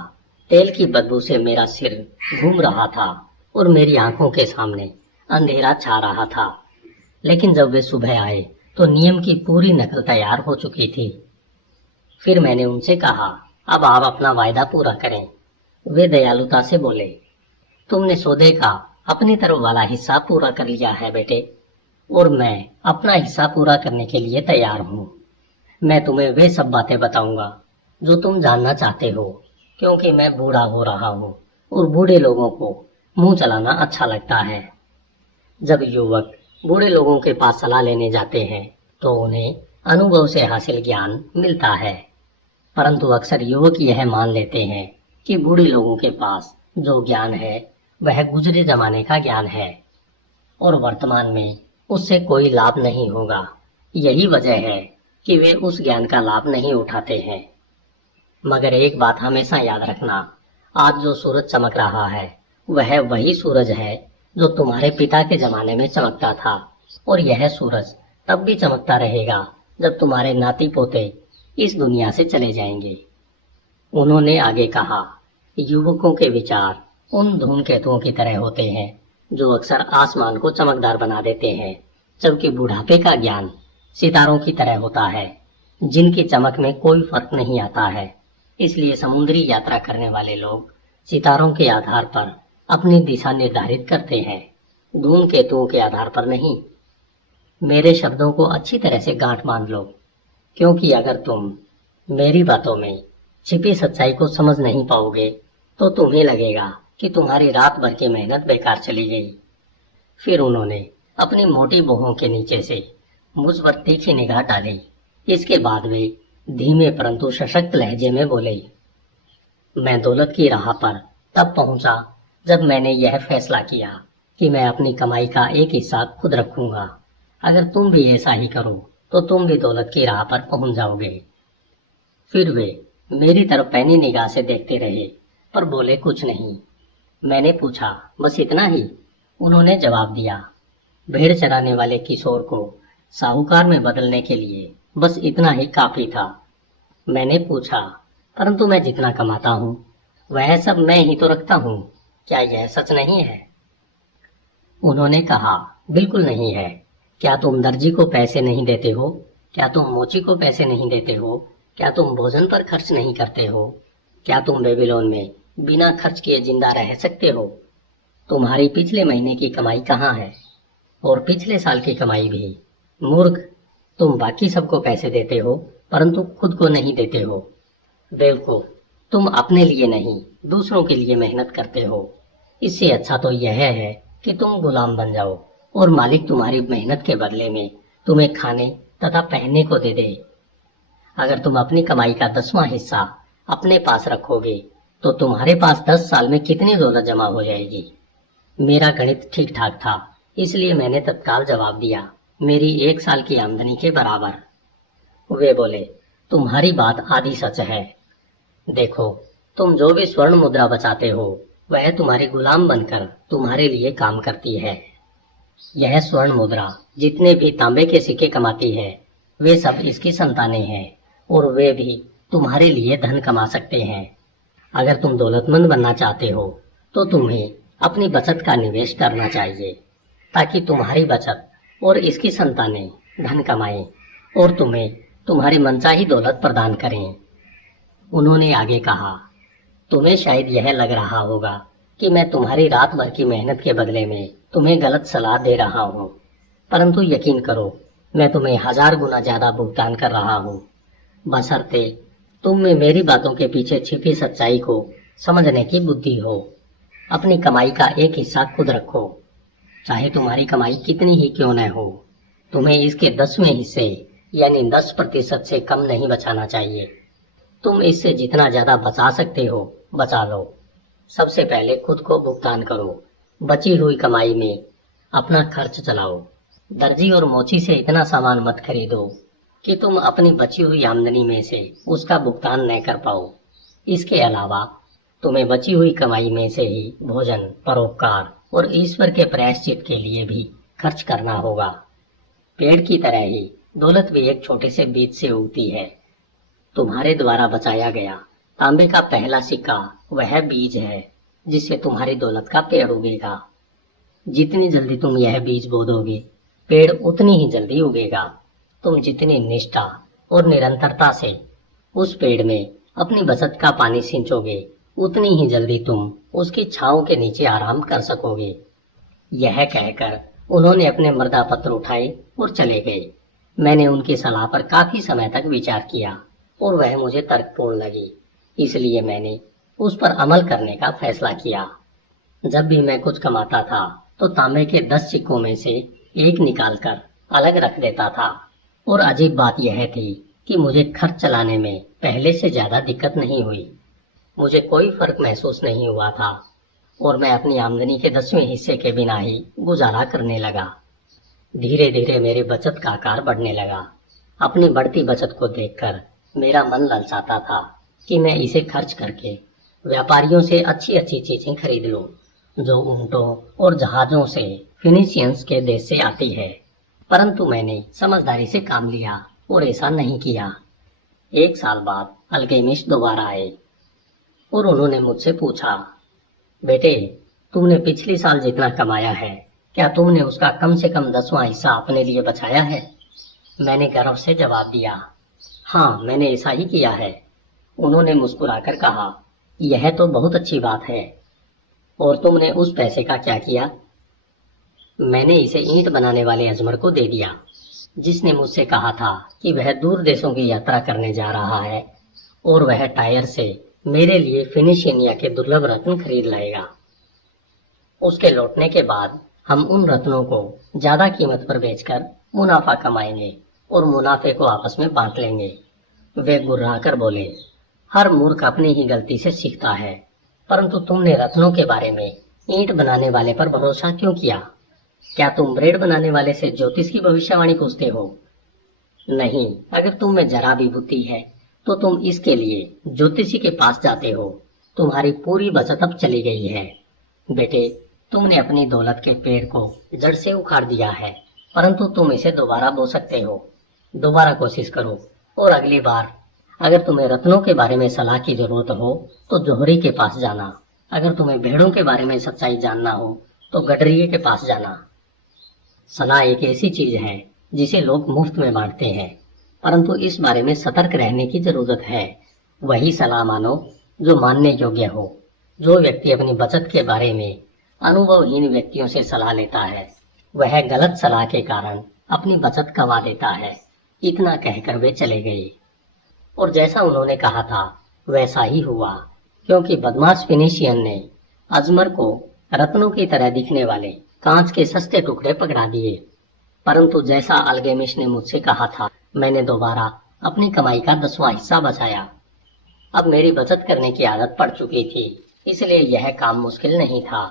तेल की बदबू से मेरा सिर घूम रहा था और मेरी आंखों के सामने अंधेरा छा रहा था। लेकिन जब वे सुबह आए तो नियम की पूरी नकल तैयार हो चुकी थी। फिर मैंने उनसे कहा, अब आप अपना वायदा पूरा करें। वे दयालुता से बोले, तुमने सौदे का अपनी तरफ वाला हिस्सा पूरा कर लिया है बेटे, और मैं अपना हिस्सा पूरा करने के लिए तैयार हूँ। मैं तुम्हें वे सब बातें बताऊंगा जो तुम जानना चाहते हो, क्योंकि मैं बूढ़ा हो रहा हूँ और बूढ़े लोगों को मुंह चलाना अच्छा लगता है। जब युवक बूढ़े लोगों के पास सलाह लेने जाते हैं तो उन्हें अनुभव से हासिल ज्ञान मिलता है, परंतु अक्सर युवक यह मान लेते हैं कि बूढ़े लोगों के पास जो ज्ञान है वह गुजरे जमाने का ज्ञान है और वर्तमान में उससे कोई लाभ नहीं होगा। यही वजह है कि वे उस ज्ञान का लाभ नहीं उठाते हैं। मगर एक बात हमेशा याद रखना, आज जो सूरज चमक रहा है वह वही सूरज है जो तुम्हारे पिता के जमाने में चमकता था, और यह सूरज तब भी चमकता रहेगा जब तुम्हारे नाती पोते इस दुनिया से चले जाएंगे। उन्होंने आगे कहा, युवकों के विचार उन धूमकेतुओं की तरह होते हैं जो अक्सर आसमान को चमकदार बना देते हैं, जबकि बुढ़ापे का ज्ञान सितारों की तरह होता है जिनकी चमक में कोई फर्क नहीं आता है। इसलिए समुद्री यात्रा करने वाले लोग सितारों के आधार पर अपनी दिशा निर्धारित करते हैं, धूमकेतुओं के आधार पर नहीं। मेरे शब्दों को अच्छी तरह से गांठ बांध लो, क्योंकि अगर तुम मेरी बातों में छिपी सच्चाई को समझ नहीं पाओगे तो तुम्हें लगेगा कि तुम्हारी रात भर की मेहनत बेकार चली गई। फिर उन्होंने अपनी मोटी बाहों के नीचे से मुझ पर तीखी निगाह डाली। इसके बाद वे धीमे परंतु सशक्त लहजे में बोले, मैं दौलत की राह पर तब पहुंचा जब मैंने यह फैसला किया कि मैं अपनी कमाई का एक हिस्सा खुद रखूंगा। अगर तुम भी ऐसा ही करो तो तुम भी दौलत की राह पर पहुंच जाओगे। फिर वे मेरी तरफ पैनी निगाह से देखते रहे पर बोले कुछ नहीं। मैंने पूछा, बस इतना ही? उन्होंने जवाब दिया, भेड़ चराने वाले किशोर को साहूकार में बदलने के लिए बस इतना ही काफी था। मैंने पूछा, परंतु मैं जितना कमाता हूँ वह सब मैं ही तो रखता हूँ, क्या यह सच नहीं है? उन्होंने कहा, बिल्कुल नहीं है। क्या तुम दर्जी को पैसे नहीं देते हो? क्या तुम मोची को पैसे नहीं देते हो? क्या तुम भोजन पर खर्च नहीं करते हो? क्या तुम बेबीलोन में बिना खर्च किए जिंदा रह सकते हो? तुम्हारी पिछले महीने की कमाई कहाँ है? और पिछले साल की कमाई भी। मूर्ख, तुम बाकी सबको पैसे देते हो परंतु खुद को नहीं देते हो। बेवकूफ, तुम अपने लिए नहीं दूसरों के लिए मेहनत करते हो। इससे अच्छा तो यह है कि तुम गुलाम बन जाओ और मालिक तुम्हारी मेहनत के बदले में तुम्हें खाने तथा पहनने को दे दे। अगर तुम अपनी कमाई का 10वां हिस्सा अपने पास रखोगे तो तुम्हारे पास 10 साल में कितनी दौलत जमा हो जाएगी? मेरा गणित ठीक ठाक था, इसलिए मैंने तत्काल जवाब दिया, मेरी 1 साल की आमदनी के बराबर। वे बोले, तुम्हारी बात आधी सच है। देखो, तुम जो भी स्वर्ण मुद्रा बचाते हो वह तुम्हारी गुलाम बनकर तुम्हारे लिए काम करती है। यह स्वर्ण मुद्रा जितने भी तांबे के सिक्के कमाती है वे सब इसकी संतानें हैं और वे भी तुम्हारे लिए धन कमा सकते हैं। अगर तुम दौलतमंद बनना चाहते हो तो तुम्हें अपनी बचत का निवेश करना चाहिए ताकि तुम्हारी बचत और इसकी संतानें धन कमाएं और तुम्हें तुम्हारी मनचाही दौलत प्रदान करें। उन्होंने आगे कहा, तुम्हें शायद यह लग रहा होगा कि मैं तुम्हारी रात भर की मेहनत के बदले में तुम्हें गलत सलाह दे रहा हूँ, परंतु यकीन करो मैं तुम्हें 1000 गुना ज्यादा भुगतान कर रहा हूँ, बशर्ते तुम में मेरी बातों के पीछे छिपी सच्चाई को समझने की बुद्धि हो। अपनी कमाई का एक हिस्सा खुद रखो, चाहे तुम्हारी कमाई कितनी ही क्यों न हो। तुम्हें इसके 10वें हिस्से यानी 10% से कम नहीं बचाना चाहिए। तुम इससे जितना ज्यादा बचा सकते हो बचा लो। सबसे पहले खुद को भुगतान करो। बची हुई कमाई में अपना खर्च चलाओ। दर्जी और मोची से इतना सामान मत खरीदो कि तुम अपनी बची हुई आमदनी में से उसका भुगतान न कर पाओ। इसके अलावा तुम्हें बची हुई कमाई में से ही भोजन, परोपकार और ईश्वर के प्रायश्चित के लिए भी खर्च करना होगा। पेड़ की तरह ही दौलत भी एक छोटे से बीज से उगती है। तुम्हारे द्वारा बचाया गया तांबे का पहला सिक्का वह बीज है जिससे तुम्हारी दौलत का पेड़ उगेगा। जितनी जल्दी तुम यह बीज बो दोगे पेड़ उतनी ही जल्दी उगेगा। तुम जितनी निष्ठा और निरंतरता से उस पेड़ में अपनी बचत का पानी सींचोगे उतनी ही जल्दी तुम उसकी छांव के नीचे आराम कर सकोगे। यह कहकर उन्होंने अपने मर्दा पत्र उठाए और चले गए। मैंने उनकी सलाह पर काफी समय तक विचार किया और वह मुझे तर्कपूर्ण लगी, इसलिए मैंने उस पर अमल करने का फैसला किया। जब भी मैं कुछ कमाता था तो तांबे के 10 सिक्कों में से एक निकालकर अलग रख देता था। और अजीब बात यह थी कि मुझे खर्च चलाने में पहले से ज्यादा दिक्कत नहीं हुई। मुझे कोई फर्क महसूस नहीं हुआ था और मैं अपनी आमदनी के 10वें हिस्से के बिना ही गुजारा करने लगा। धीरे धीरे मेरी बचत का आकार बढ़ने लगा। अपनी बढ़ती बचत को देखकर मेरा मन ललचाता था कि मैं इसे खर्च करके व्यापारियों से अच्छी अच्छी चीजें खरीद लूं जो ऊंटों और जहाजों से फिनिशियंस के देश से आती है। परंतु मैंने समझदारी से काम लिया और ऐसा नहीं किया। 1 साल बाद अल्केमिस्ट दोबारा आए और उन्होंने मुझसे पूछा, बेटे, तुमने पिछले साल जितना कमाया है क्या तुमने उसका कम से कम 10वां हिस्सा अपने लिए बचाया है? मैंने गर्व से जवाब दिया, हाँ, मैंने ऐसा ही किया है। उन्होंने मुस्कुराकर कहा, यह तो बहुत अच्छी बात है। और तुमने उस पैसे का क्या किया? मैंने इसे ईंट बनाने वाले अजमर को दे दिया, जिसने मुझसे कहा था कि वह दूर देशों की यात्रा करने जा रहा है और वह टायर से मेरे लिए फिनिशियनिया के दुर्लभ रत्न खरीद लाएगा। उसके लौटने के बाद हम उन रत्नों को ज्यादा कीमत पर बेचकर मुनाफा कमाएंगे और मुनाफे को आपस में बांट लेंगे। वे गुर्राकर बोले, हर मूर्ख अपनी ही गलती से सीखता है, परंतु तुमने रत्नों के बारे में ईंट बनाने वाले पर भरोसा क्यों किया? क्या तुम ब्रेड बनाने वाले से ज्योतिष की भविष्यवाणी पूछते हो? नहीं, अगर तुम में जरा भी बुद्धि है तो तुम इसके लिए ज्योतिषी के पास जाते हो। तुम्हारी पूरी बचत अब चली गई है। बेटे, तुमने अपनी दौलत के पेड़ को जड़ से उखाड़ दिया है, परंतु तुम इसे दोबारा बो सकते हो। दोबारा कोशिश करो और अगली बार अगर तुम्हें रत्नों के बारे में सलाह की जरूरत हो तो जोहरी के पास जाना। अगर तुम्हें भेड़ों के बारे में सच्चाई जानना हो तो गडरिये के पास जाना। सलाह एक ऐसी चीज है जिसे लोग मुफ्त में बांटते हैं, परंतु इस बारे में सतर्क रहने की जरूरत है। वही सलाह मानो जो मानने योग्य हो। जो व्यक्ति अपनी बचत के बारे में अनुभवहीन व्यक्तियों से सलाह लेता है वह गलत सलाह के कारण अपनी बचत गंवा देता है। इतना कहकर वे चले गए और जैसा उन्होंने कहा था वैसा ही हुआ, क्योंकि बदमाश फिनिशियन ने अजमर को रत्नों की तरह दिखने वाले कांच के सस्ते टुकड़े पकड़ा दिए। परंतु जैसा अल्गेमिश ने मुझसे कहा था, मैंने दोबारा अपनी कमाई का 10वां हिस्सा बचाया। अब मेरी बचत करने की आदत पड़ चुकी थी, इसलिए यह काम मुश्किल नहीं था।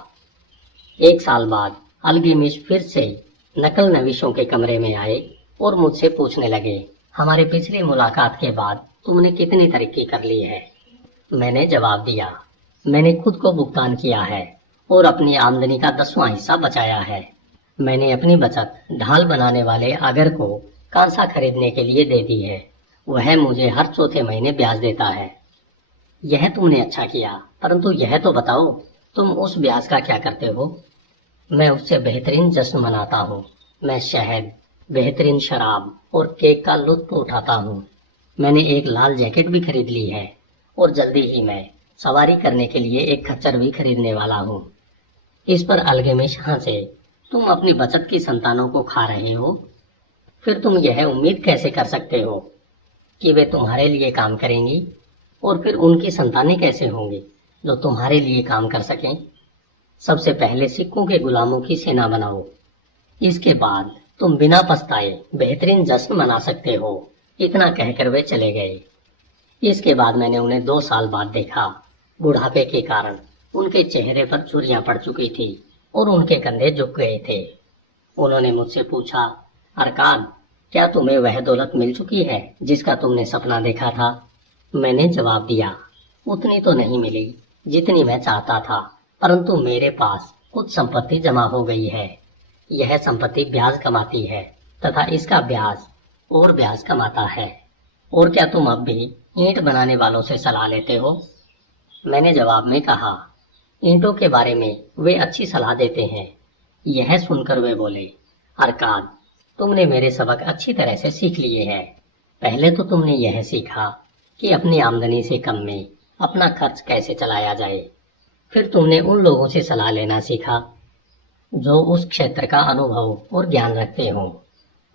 1 साल बाद अल्गेमिश फिर से नकल नवीशों के कमरे में आए और मुझसे पूछने लगे, हमारे पिछली मुलाकात के बाद तुमने कितनी तरक्की कर ली है? मैंने जवाब दिया, मैंने खुद को भुगतान किया है और अपनी आमदनी का 10वां हिस्सा बचाया है। मैंने अपनी बचत ढाल बनाने वाले अगर को कांसा खरीदने के लिए दे दी है। वह मुझे हर चौथे महीने ब्याज देता है। यह तुमने अच्छा किया, परंतु यह तो बताओ तुम उस ब्याज का क्या करते हो? मैं उससे बेहतरीन जश्न मनाता हूँ। मैं शहद, बेहतरीन शराब और केक का लुत्फ उठाता हूँ। मैंने एक लाल जैकेट भी खरीद ली है और जल्दी ही मैं सवारी करने के लिए एक खच्चर भी खरीदने वाला हूँ। इस पर अल्गेमिश हंसे, तुम अपनी बचत की संतानों को खा रहे हो? फिर तुम यह उम्मीद कैसे कर सकते हो कि वे तुम्हारे लिए काम करेंगी? और फिर उनकी संतानें कैसे होंगी जो तुम्हारे लिए काम कर सकें? सबसे पहले सिक्कों के गुलामों की सेना बनाओ, इसके बाद तुम बिना पछताए बेहतरीन जश्न मना सकते हो। इतना कहकर वे चले गए। इसके बाद मैंने उन्हें 2 साल बाद देखा। बुढ़ापे के कारण उनके चेहरे पर चुर्रियां पड़ चुकी थी और उनके कंधे झुक गए थे। उन्होंने मुझसे पूछा, अरकान, क्या तुम्हें वह दौलत मिल चुकी है जिसका तुमने सपना देखा था? मैंने जवाब दिया, उतनी तो नहीं मिली जितनी मैं चाहता था, परंतु मेरे पास कुछ संपत्ति जमा हो गई है। यह संपत्ति ब्याज कमाती है तथा इसका ब्याज और ब्याज कमाता है। और क्या तुम अब भी ईंट बनाने वालों से सलाह लेते हो? मैंने जवाब में कहा, ईंटों के बारे में वे अच्छी सलाह देते हैं। यह सुनकर वे बोले, अरकान, तुमने मेरे सबक अच्छी तरह से सीख लिए हैं। पहले तो तुमने यह सीखा कि अपनी आमदनी से कम में अपना खर्च कैसे चलाया जाए। फिर तुमने उन लोगों से सलाह लेना सीखा जो उस क्षेत्र का अनुभव और ज्ञान रखते हो।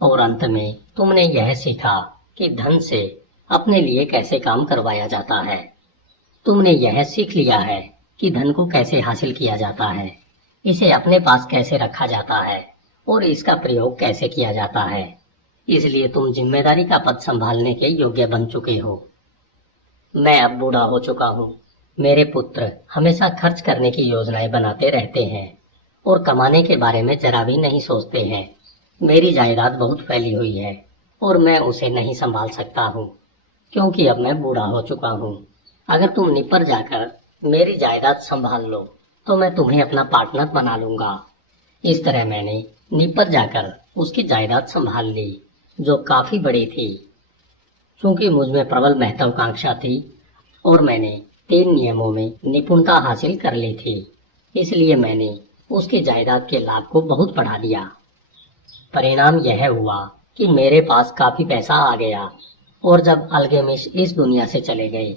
और अंत में तुमने यह सीखा कि धन से अपने लिए कैसे काम करवाया जाता है। तुमने यह सीख लिया है कि धन को कैसे हासिल किया जाता है, इसे अपने पास कैसे रखा जाता है और इसका प्रयोग कैसे किया जाता है। इसलिए तुम जिम्मेदारी का पद संभालने के योग्य बन चुके हो। मैं अब बूढ़ा हो चुका हूँ। मेरे पुत्र हमेशा खर्च करने की योजनाएं बनाते रहते हैं और कमाने के बारे में जरा भी नहीं सोचते हैं। मेरी जायदाद बहुत फैली हुई है और मैं उसे नहीं संभाल सकता हूँ, क्योंकि अब मैं बूढ़ा हो चुका हूँ। अगर तुम निपर जाकर मेरी जायदाद संभाल लो तो मैं तुम्हें अपना पार्टनर बना लूंगा। इस तरह मैंने निपर जाकर उसकी जायदाद संभाल ली, जो काफी बड़ी थी। चूंकि मुझमें प्रबल महत्वाकांक्षा थी और मैंने 3 नियमों में निपुणता हासिल कर ली थी, इसलिए मैंने उसकी जायदाद के लाभ को बहुत बढ़ा दिया। परिणाम यह हुआ कि मेरे पास काफी पैसा आ गया और जब अल्गेमिश इस दुनिया से चले गए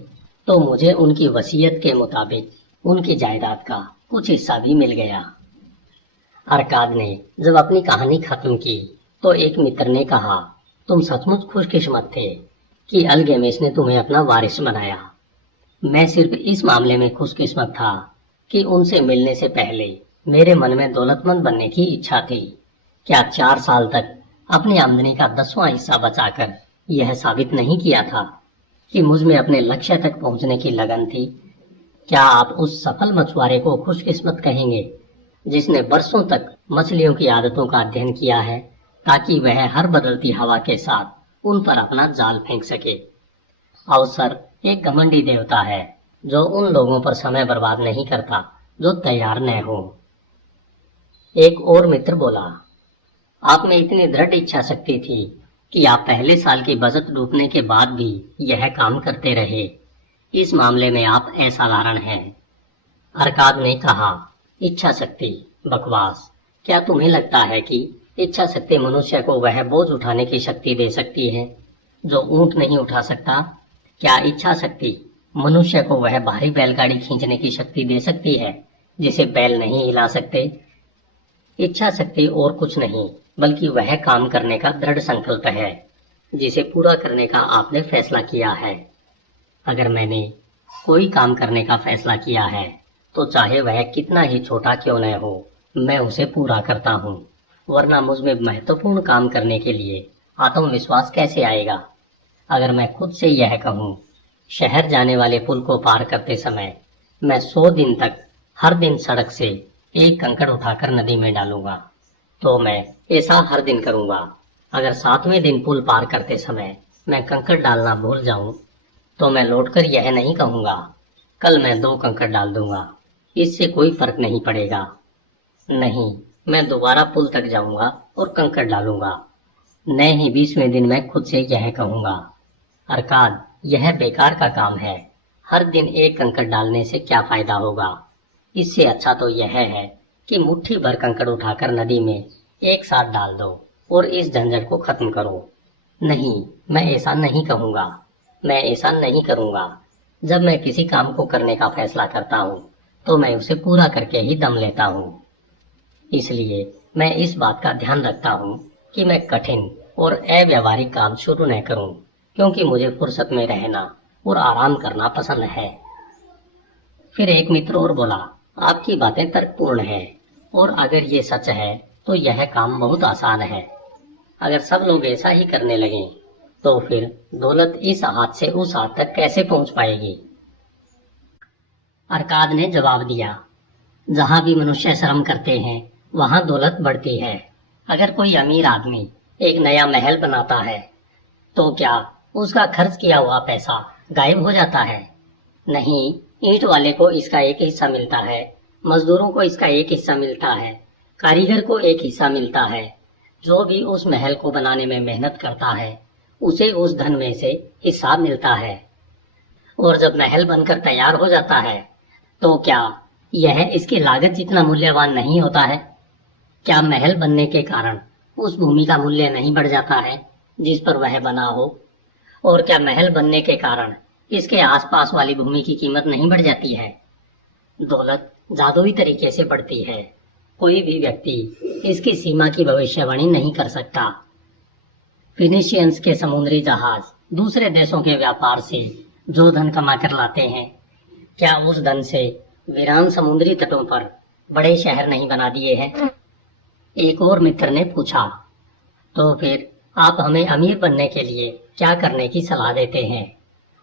तो मुझे उनकी वसीयत के मुताबिक उनकी जायदाद का कुछ हिस्सा भी मिल गया। अरकाद ने जब अपनी कहानी खत्म की तो एक मित्र ने कहा, तुम सचमुच खुशकिस्मत थे कि अल्गेमिश ने तुम्हें अपना वारिस बनाया। मैं सिर्फ इस मामले में खुशकिस्मत था कि उनसे मिलने से पहले मेरे मन में दौलतमंद बनने की इच्छा थी। क्या 4 साल तक अपनी आमदनी का 10वां हिस्सा बचाकर यह साबित नहीं किया था कि मुझ में अपने लक्ष्य तक पहुंचने की लगन थी? क्या आप उस सफल मछुआरे को खुशकिस्मत कहेंगे जिसने बरसों तक मछलियों की आदतों का अध्ययन किया है ताकि वह हर बदलती हवा के साथ उन पर अपना जाल फेंक सके? अवसर एक घमंडी देवता है जो उन लोगों पर समय बर्बाद नहीं करता जो तैयार न हो। एक और मित्र बोला, आप में इतनी दृढ़ इच्छा शक्ति थी कि आप पहले साल की बचत डूबने के बाद भी यह काम करते रहे। इस मामले में आप असाधारण हैं। अरकाद ने कहा, इच्छा शक्ति? बकवास। क्या तुम्हें लगता है कि इच्छा शक्ति मनुष्य को वह बोझ उठाने की शक्ति दे सकती है जो ऊंट नहीं उठा सकता? क्या इच्छा शक्ति मनुष्य को वह भारी बैलगाड़ी खींचने की शक्ति दे सकती है जिसे बैल नहीं हिला सकते। इच्छा शक्ति और कुछ नहीं, बल्कि वह काम करने का दृढ़ संकल्प है जिसे पूरा करने का आपने फैसला किया है। अगर मैंने कोई काम करने का फैसला किया है तो चाहे वह कितना ही छोटा क्यों न हो, मैं उसे पूरा करता हूँ, वरना मुझ में महत्वपूर्ण काम करने के लिए आत्मविश्वास कैसे आएगा। अगर मैं खुद से यह कहूँ, शहर जाने वाले पुल को पार करते समय मैं 100 दिन तक हर दिन सड़क से एक कंकड़ उठाकर नदी में डालूंगा, तो मैं ऐसा हर दिन करूंगा। अगर 7वें दिन पुल पार करते समय मैं कंकड़ डालना भूल जाऊं, तो मैं लौटकर यह नहीं कहूंगा, कल मैं 2 कंकड़ डाल दूंगा, इससे कोई फर्क नहीं पड़ेगा। नहीं, मैं दोबारा पुल तक जाऊंगा और कंकड़ डालूंगा। न ही 20वें दिन मैं खुद से यह कहूंगा, अरकाद, यह बेकार का काम है, हर दिन एक कंकड़ डालने से क्या फायदा होगा। इससे अच्छा तो यह है कि मुट्ठी भर कंकड़ उठाकर नदी में एक साथ डाल दो और इस झंझट को खत्म करो। नहीं, मैं ऐसा नहीं कहूंगा, मैं ऐसा नहीं करूंगा। जब मैं किसी काम को करने का फैसला करता हूँ तो मैं उसे पूरा करके ही दम लेता हूँ। इसलिए मैं इस बात का ध्यान रखता हूँ कि मैं कठिन और अव्यावहारिक काम शुरू न करूँ, क्योंकि मुझे फुर्सत में रहना और आराम करना पसंद है। फिर एक मित्र और बोला, आपकी बातें तर्कपूर्ण है और अगर ये सच है तो यह काम बहुत आसान है। अगर सब लोग ऐसा ही करने लगे तो फिर दौलत इस हाथ से उस हाथ तक कैसे पहुंच पाएगी। अरकाद ने जवाब दिया, जहां भी मनुष्य श्रम करते हैं वहां दौलत बढ़ती है। अगर कोई अमीर आदमी एक नया महल बनाता है तो क्या उसका खर्च किया हुआ पैसा गायब हो जाता है? नहीं, ईंट वाले को इसका एक हिस्सा मिलता है, मजदूरों को इसका एक हिस्सा मिलता है, कारीगर को एक हिस्सा मिलता है। जो भी उस महल को बनाने में मेहनत करता है उसे उस धन में से हिस्सा मिलता है। और जब महल बनकर तैयार हो जाता है तो क्या यह इसकी लागत जितना मूल्यवान नहीं होता है? क्या महल बनने के कारण उस भूमि का मूल्य नहीं बढ़ जाता है जिस पर वह बना हो? और क्या महल बनने के कारण इसके आसपास वाली भूमि की कीमत नहीं बढ़ जाती है? दौलत जादुई तरीके से बढ़ती है, कोई भी व्यक्ति इसकी सीमा की भविष्यवाणी नहीं कर सकता। फिनिशियंस के समुद्री जहाज दूसरे देशों के व्यापार से जो धन कमा कर लाते हैं, क्या उस धन से वीरान समुद्री तटों पर बड़े शहर नहीं बना दिए हैं? एक और मित्र ने पूछा, तो फिर आप हमें अमीर बनने के लिए क्या करने की सलाह देते हैं?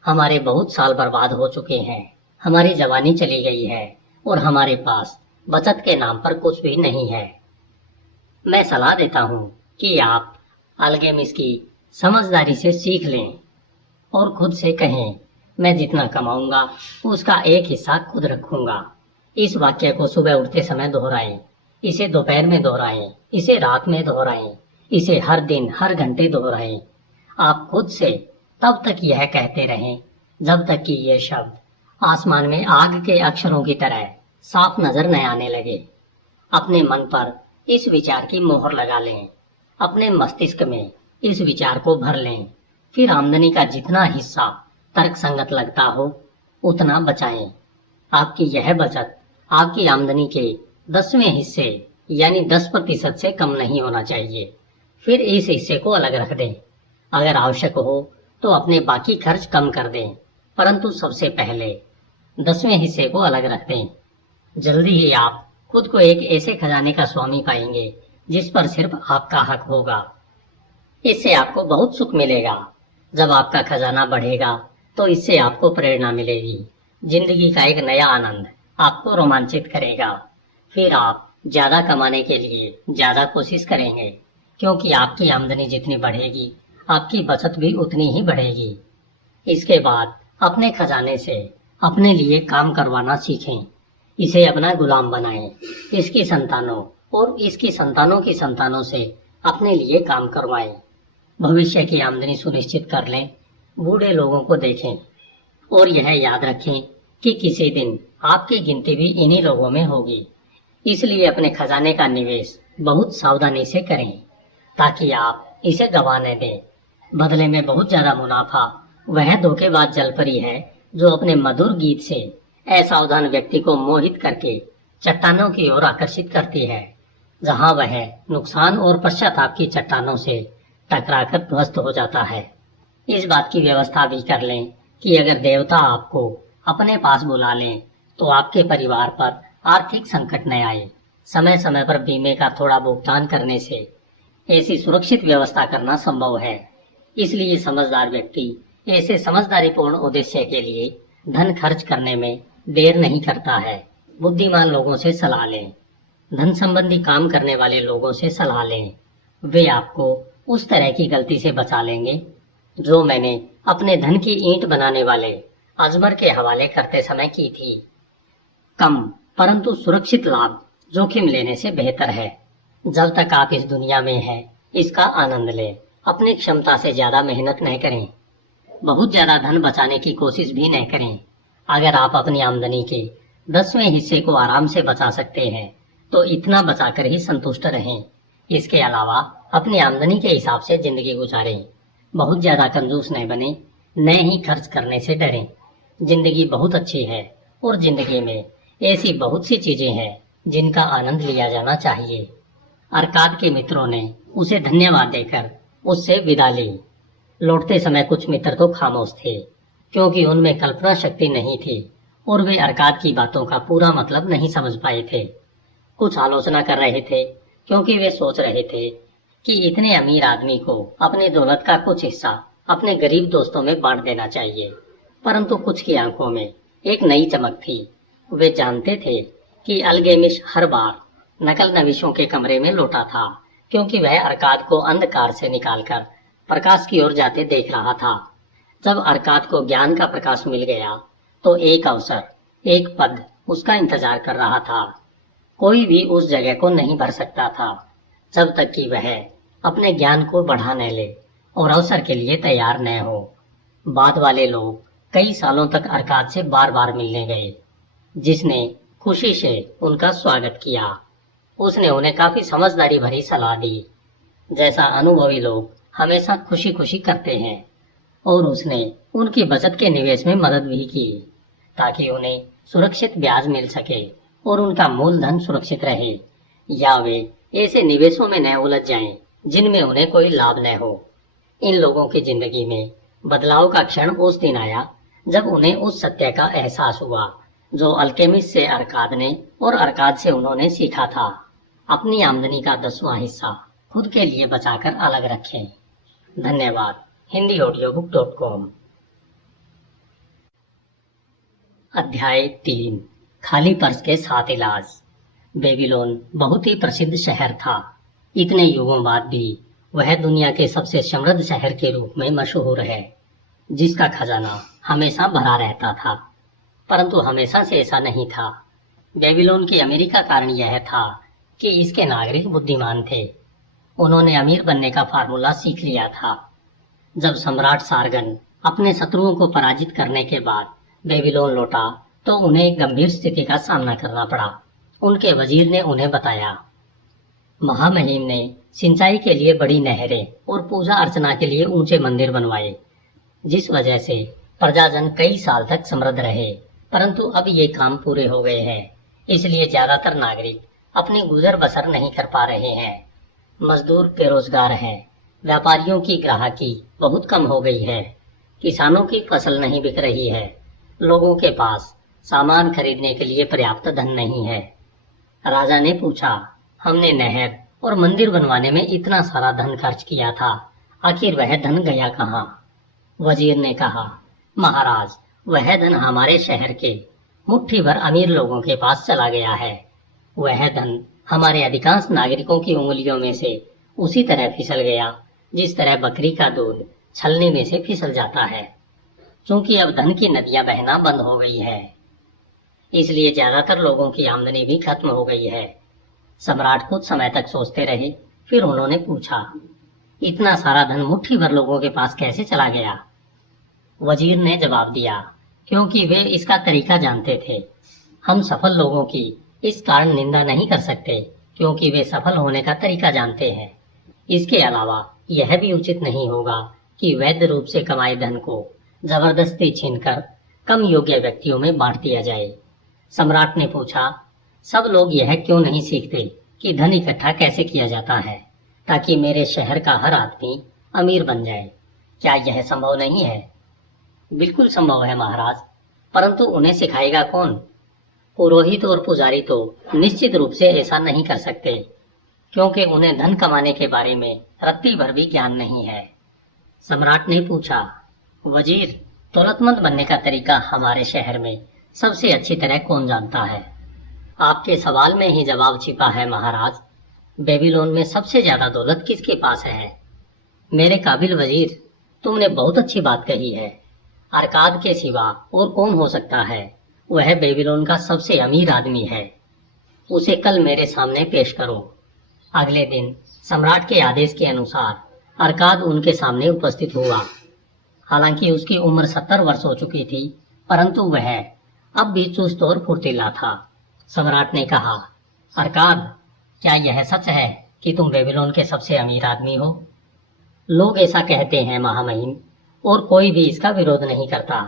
हमारे बहुत साल बर्बाद हो चुके हैं, हमारी जवानी चली गई है और हमारे पास बचत के नाम पर कुछ भी नहीं है। मैं सलाह देता हूँ कि आप अल्केमिस्ट की समझदारी से सीख लें और खुद से कहें, मैं जितना कमाऊंगा उसका एक हिस्सा खुद रखूंगा। इस वाक्य को सुबह उठते समय दोहराएं, इसे दोपहर में दोहराएं, इसे रात में दोहराएं, इसे हर दिन हर घंटे दोहराएं। आप खुद से तब तक यह कहते रहें जब तक कि ये शब्द आसमान में आग के अक्षरों की तरह साफ नजर न आने लगे। अपने मन पर इस विचार की मोहर लगा लें, अपने मस्तिष्क में इस विचार को भर लें, फिर आमदनी का जितना हिस्सा तर्क संगत लगता हो उतना बचाएं। आपकी यह बचत आपकी आमदनी के 10वें हिस्से यानी 10% से कम नहीं होना चाहिए। फिर इस हिस्से को अलग रख दें। अगर आवश्यक हो तो अपने बाकी खर्च कम कर दें, परंतु सबसे पहले 10वें हिस्से को अलग रख दें। जल्दी ही आप खुद को एक ऐसे खजाने का स्वामी पाएंगे जिस पर सिर्फ आपका हक होगा। इससे आपको बहुत सुख मिलेगा। जब आपका खजाना बढ़ेगा तो इससे आपको प्रेरणा मिलेगी। जिंदगी का एक नया आनंद आपको रोमांचित करेगा। फिर आप ज्यादा कमाने के लिए ज्यादा कोशिश करेंगे, क्योंकि आपकी आमदनी जितनी बढ़ेगी आपकी बचत भी उतनी ही बढ़ेगी। इसके बाद अपने खजाने से अपने लिए काम करवाना सीखें। इसे अपना गुलाम बनाएं। इसकी संतानों और इसकी संतानों की संतानों से अपने लिए काम करवाएं। भविष्य की आमदनी सुनिश्चित कर लें। बूढ़े लोगों को देखें और यह याद रखें कि किसी दिन आपकी गिनती भी इन्हीं लोगों में होगी। इसलिए अपने खजाने का निवेश बहुत सावधानी से करें ताकि आप इसे गंवा न दें। बदले में बहुत ज्यादा मुनाफा वह धोखेबाज जलपरी है जो अपने मधुर गीत से असावधान व्यक्ति को मोहित करके चट्टानों की ओर आकर्षित करती है, जहां वह नुकसान और पश्चाताप की चट्टानों से टकराकर ध्वस्त हो जाता है। इस बात की व्यवस्था भी कर लें कि अगर देवता आपको अपने पास बुला लें तो आपके परिवार पर आर्थिक संकट न आए। समय समय पर बीमे का थोड़ा भुगतान करने से ऐसी सुरक्षित व्यवस्था करना संभव है। इसलिए समझदार व्यक्ति ऐसे समझदारीपूर्ण उद्देश्य के लिए धन खर्च करने में देर नहीं करता है। बुद्धिमान लोगों से सलाह लें। धन संबंधी काम करने वाले लोगों से सलाह लें। वे आपको उस तरह की गलती से बचा लेंगे जो मैंने अपने धन की ईंट बनाने वाले अजमर के हवाले करते समय की थी। कम परंतु सुरक्षित लाभ जोखिम लेने से बेहतर है। जब तक आप इस दुनिया में हैं, इसका आनंद लें। अपनी क्षमता से ज्यादा मेहनत न करें। बहुत ज्यादा धन बचाने की कोशिश भी न करें। अगर आप अपनी आमदनी के 10वें हिस्से को आराम से बचा सकते हैं तो इतना बचाकर ही संतुष्ट रहें। इसके अलावा अपनी आमदनी के हिसाब से जिंदगी गुजारें। बहुत ज्यादा कंजूस न बने, न ही खर्च करने से डरें। जिंदगी बहुत अच्छी है और जिंदगी में ऐसी बहुत सी चीजें हैं जिनका आनंद लिया जाना चाहिए। अरकाद के मित्रों ने उसे धन्यवाद देकर उससे विदा ली। लौटते समय कुछ मित्र तो खामोश थे, क्योंकि उनमें कल्पना शक्ति नहीं थी और वे अरकाद की बातों का पूरा मतलब नहीं समझ पाए थे। कुछ आलोचना कर रहे थे, क्योंकि वे सोच रहे थे कि इतने अमीर आदमी को अपनी दौलत का कुछ हिस्सा अपने गरीब दोस्तों में बांट देना चाहिए। परंतु कुछ की आंखों में एक नई चमक थी। वे जानते थे कि अल्गेमिश हर बार नकल नविशों के कमरे में लौटा था, क्योंकि वह अरकाद को अंधकार से निकालकर प्रकाश की ओर जाते देख रहा था। जब अरकाद को ज्ञान का प्रकाश मिल गया तो एक अवसर, एक पद उसका इंतजार कर रहा था। कोई भी उस जगह को नहीं भर सकता था जब तक कि वह अपने ज्ञान को बढ़ा न ले और अवसर के लिए तैयार न हो। बाद वाले लोग कई सालों तक अरकाद से बार बार मिलने गए, जिसने खुशी से उनका स्वागत किया। उसने उन्हें काफी समझदारी भरी सलाह दी, जैसा अनुभवी लोग हमेशा खुशी खुशी करते हैं, और उसने उनकी बचत के निवेश में मदद भी की ताकि उन्हें सुरक्षित ब्याज मिल सके और उनका मूलधन सुरक्षित रहे, या वे ऐसे निवेशों में न उलझ जाएं जिनमें उन्हें कोई लाभ न हो। इन लोगों की जिंदगी में बदलाव का क्षण उस दिन आया जब उन्हें उस सत्य का एहसास हुआ जो अल्केमिस्ट से अरकाद ने और अरकाद से उन्होंने सीखा था। अपनी आमदनी का 10वां हिस्सा खुद के लिए बचाकर अलग रखें। धन्यवाद। HindiAudiobook.com। अध्याय 3। खाली पर्स के 7 इलाज। बेबीलोन बहुत ही प्रसिद्ध शहर था। इतने युगों बाद भी वह दुनिया के सबसे समृद्ध शहर के रूप में मशहूर है, जिसका खजाना हमेशा भरा रहता था। परंतु हमेशा से ऐसा नहीं था। बेबीलोन की अमीरी का कारण यह था कि इसके नागरिक बुद्धिमान थे। उन्होंने अमीर बनने का फार्मूला सीख लिया था। जब सम्राट सारगन अपने शत्रुओं को पराजित करने के बाद बेबीलोन लौटा तो उन्हें एक गंभीर स्थिति का सामना करना पड़ा। उनके वजीर ने उन्हें बताया, महामहिम ने सिंचाई के लिए बड़ी नहरें और पूजा अर्चना के लिए ऊंचे मंदिर बनवाए, जिस वजह से प्रजाजन कई साल तक समृद्ध रहे। परंतु अब ये काम पूरे हो गए हैं, इसलिए ज्यादातर नागरिक अपनी गुजर बसर नहीं कर पा रहे हैं। मजदूर बेरोजगार हैं, व्यापारियों की ग्राहकी बहुत कम हो गई है, किसानों की फसल नहीं बिक रही है, लोगों के पास सामान खरीदने के लिए पर्याप्त धन नहीं है। राजा ने पूछा, हमने नहर और मंदिर बनवाने में इतना सारा धन खर्च किया था, आखिर वह धन गया कहाँ? वजीर ने कहा, महाराज, वह धन हमारे शहर के मुट्ठी भर अमीर लोगों के पास चला गया है। वह धन हमारे अधिकांश नागरिकों की उंगलियों में से उसी तरह फिसल गया जिस तरह बकरी का दूध छलनी में से फिसल जाता है। क्योंकि अब धन की नदियां बहना बंद हो गई है, इसलिए ज्यादातर लोगों की आमदनी भी खत्म हो गई है। सम्राट कुछ समय तक सोचते रहे, फिर उन्होंने पूछा, इतना सारा धन मुट्ठी भर लोगों के पास कैसे चला गया? वजीर ने जवाब दिया, क्योंकि वे इसका तरीका जानते थे। हम सफल लोगों की इस कारण निंदा नहीं कर सकते, क्योंकि वे सफल होने का तरीका जानते हैं। इसके अलावा यह भी उचित नहीं होगा कि वैध रूप से कमाए धन को जबरदस्ती छीनकर कम योग्य व्यक्तियों में बांट दिया जाए। सम्राट ने पूछा, सब लोग यह क्यों नहीं सीखते कि धन इकट्ठा कैसे किया जाता है ताकि मेरे शहर का हर आदमी अमीर बन जाए? क्या यह संभव नहीं है? बिल्कुल संभव है महाराज, परंतु उन्हें सिखाएगा कौन? पुरोहित और पुजारी तो निश्चित रूप से ऐसा नहीं कर सकते, क्योंकि उन्हें धन कमाने के बारे में रत्ती भर भी ज्ञान नहीं है। सम्राट ने पूछा, वजीर, दौलतमंद बनने का तरीका हमारे शहर में सबसे अच्छी तरह कौन जानता है? आपके सवाल में ही जवाब छिपा है महाराज। बेबीलोन में सबसे ज्यादा दौलत किसके पास है? मेरे काबिल वजीर, तुमने बहुत अच्छी बात कही है। अरकाद के सिवा और कौन हो सकता है? वह बेबीलोन का सबसे अमीर आदमी है। उसे कल मेरे सामने पेश करो। अगले दिन सम्राट के आदेश के अनुसार अरकाद उनके सामने उपस्थित हुआ। हालांकि उसकी उम्र 70 वर्ष हो चुकी थी, परंतु वह अब भी चुस्त और फुर्तीला था। सम्राट ने कहा, अरकाद, क्या यह सच है कि तुम बेबीलोन के सबसे अमीर आदमी हो? लोग ऐसा कहते हैं महामहिम, और कोई भी इसका विरोध नहीं करता।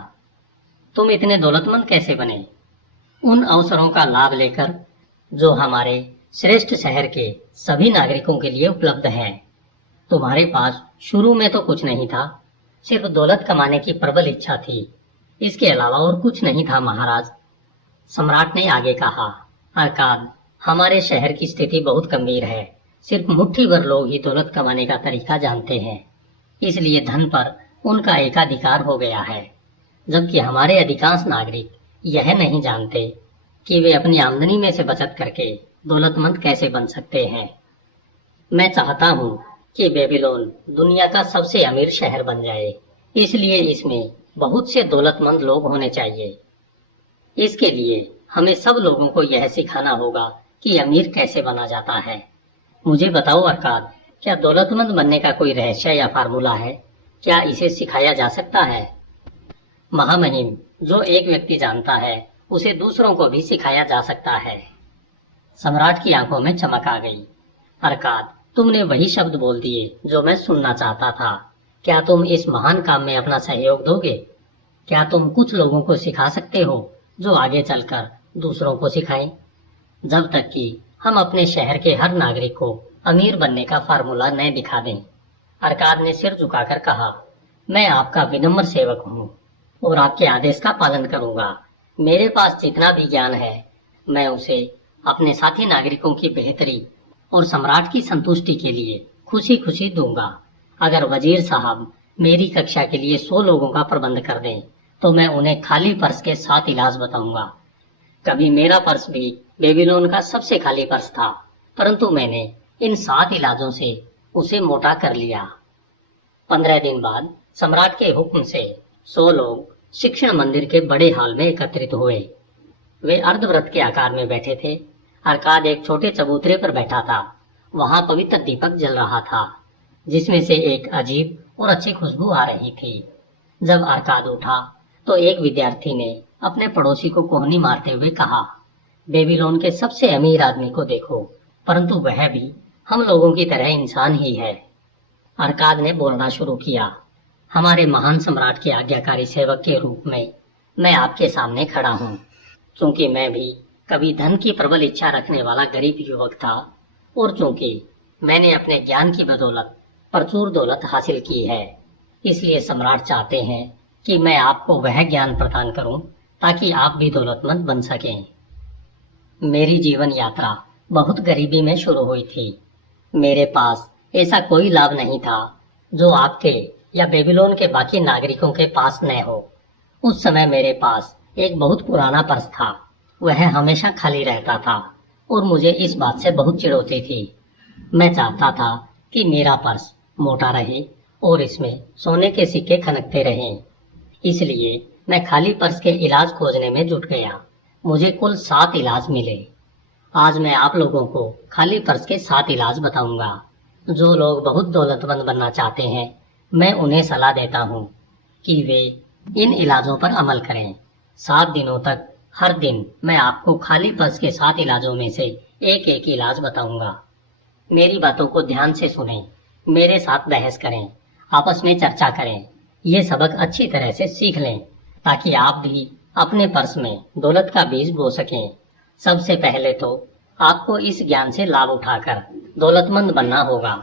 तुम इतने दौलतमंद कैसे बने? उन अवसरों का लाभ लेकर जो हमारे श्रेष्ठ शहर के सभी नागरिकों के लिए उपलब्ध है। तुम्हारे पास शुरू में तो कुछ नहीं था, सिर्फ दौलत कमाने की प्रबल इच्छा थी, इसके अलावा और कुछ नहीं था महाराज। सम्राट ने आगे कहा, अरकाद, हमारे शहर की स्थिति बहुत गंभीर है। सिर्फ मुट्ठी भर लोग ही दौलत कमाने का तरीका जानते हैं, इसलिए धन पर उनका एकाधिकार हो गया है, जबकि हमारे अधिकांश नागरिक यह नहीं जानते कि वे अपनी आमदनी में से बचत करके दौलतमंद कैसे बन सकते हैं। मैं चाहता हूँ कि बेबीलोन दुनिया का सबसे अमीर शहर बन जाए, इसलिए इसमें बहुत से दौलतमंद लोग होने चाहिए। इसके लिए हमें सब लोगों को यह सिखाना होगा कि अमीर कैसे बना जाता है। मुझे बताओ अरकाद, क्या दौलतमंद बनने का कोई रहस्य या फार्मूला है? क्या इसे सिखाया जा सकता है? महामहिम, जो एक व्यक्ति जानता है उसे दूसरों को भी सिखाया जा सकता है। सम्राट की आंखों में चमक आ गई। अरकाद, तुमने वही शब्द बोल दिए जो मैं सुनना चाहता था। क्या तुम इस महान काम में अपना सहयोग दोगे? क्या तुम कुछ लोगों को सिखा सकते हो जो आगे चलकर दूसरों को सिखाएं? जब तक कि हम अपने शहर के हर नागरिक को अमीर बनने का फार्मूला न दिखा दें। अरकाद ने सिर झुकाकर कहा, मैं आपका विनम्र सेवक हूँ और आपके आदेश का पालन करूंगा। मेरे पास जितना भी ज्ञान है, मैं उसे अपने साथी नागरिकों की बेहतरी और सम्राट की संतुष्टि के लिए खुशी खुशी दूंगा। अगर वजीर साहब मेरी कक्षा के लिए 100 लोगों का प्रबंध कर दें, तो मैं उन्हें खाली पर्स के 7 इलाज बताऊंगा। कभी मेरा पर्स भी बेबीलोन का सबसे खाली पर्स था, परंतु मैंने इन 7 इलाजों से उसे मोटा कर लिया। 15 दिन बाद सम्राट के हुक्म से 100 लोग शिक्षण मंदिर के बड़े हॉल में एकत्रित हुए। वे अर्धवृत्त के आकार में बैठे थे। अरकाद एक छोटे चबूतरे पर बैठा था। वहां पवित्र दीपक जल रहा था, जिसमें से एक अजीब और अच्छी खुशबू आ रही थी। जब अरकाद उठा तो एक विद्यार्थी ने अपने पड़ोसी को कोहनी मारते हुए कहा, बेबीलोन के सबसे अमीर आदमी को देखो, परंतु वह भी हम लोगों की तरह इंसान ही है। अरकाद ने बोलना शुरू किया, हमारे महान सम्राट के आज्ञाकारी सेवक के रूप में मैं आपके सामने खड़ा हूँ। चूंकि मैं भी कभी धन की प्रबल इच्छा रखने वाला गरीब युवक था, और चूंकि मैंने अपने ज्ञान की बदौलत प्रचुर दौलत हासिल की है, इसलिए सम्राट चाहते हैं कि मैं आपको वह ज्ञान प्रदान करूं ताकि आप भी दौलतमंद बन सकें। मेरी जीवन यात्रा बहुत गरीबी में शुरू हुई थी। मेरे पास ऐसा कोई लाभ नहीं था जो आपके या बेबीलोन के बाकी नागरिकों के पास न हो। उस समय मेरे पास एक बहुत पुराना पर्स था। वह हमेशा खाली रहता था और मुझे इस बात से बहुत चिढ़ होती थी। मैं चाहता था कि मेरा पर्स मोटा रहे और इसमें सोने के सिक्के खनकते रहें। इसलिए मैं खाली पर्स के इलाज खोजने में जुट गया। मुझे कुल 7 इलाज मिले। आज मैं आप लोगों को खाली पर्स के 7 इलाज बताऊंगा। जो लोग बहुत दौलतमंद बनना चाहते हैं, मैं उन्हें सलाह देता हूँ कि वे इन इलाजों पर अमल करें। 7 दिनों तक हर दिन मैं आपको खाली पर्स के 7 इलाजों में से एक एक इलाज बताऊंगा। मेरी बातों को ध्यान से सुनें, मेरे साथ बहस करें, आपस में चर्चा करें, ये सबक अच्छी तरह से सीख लें ताकि आप भी अपने पर्स में दौलत का बीज बो सकें। सबसे पहले तो आपको इस ज्ञान से लाभ उठाकर दौलतमंद बनना होगा।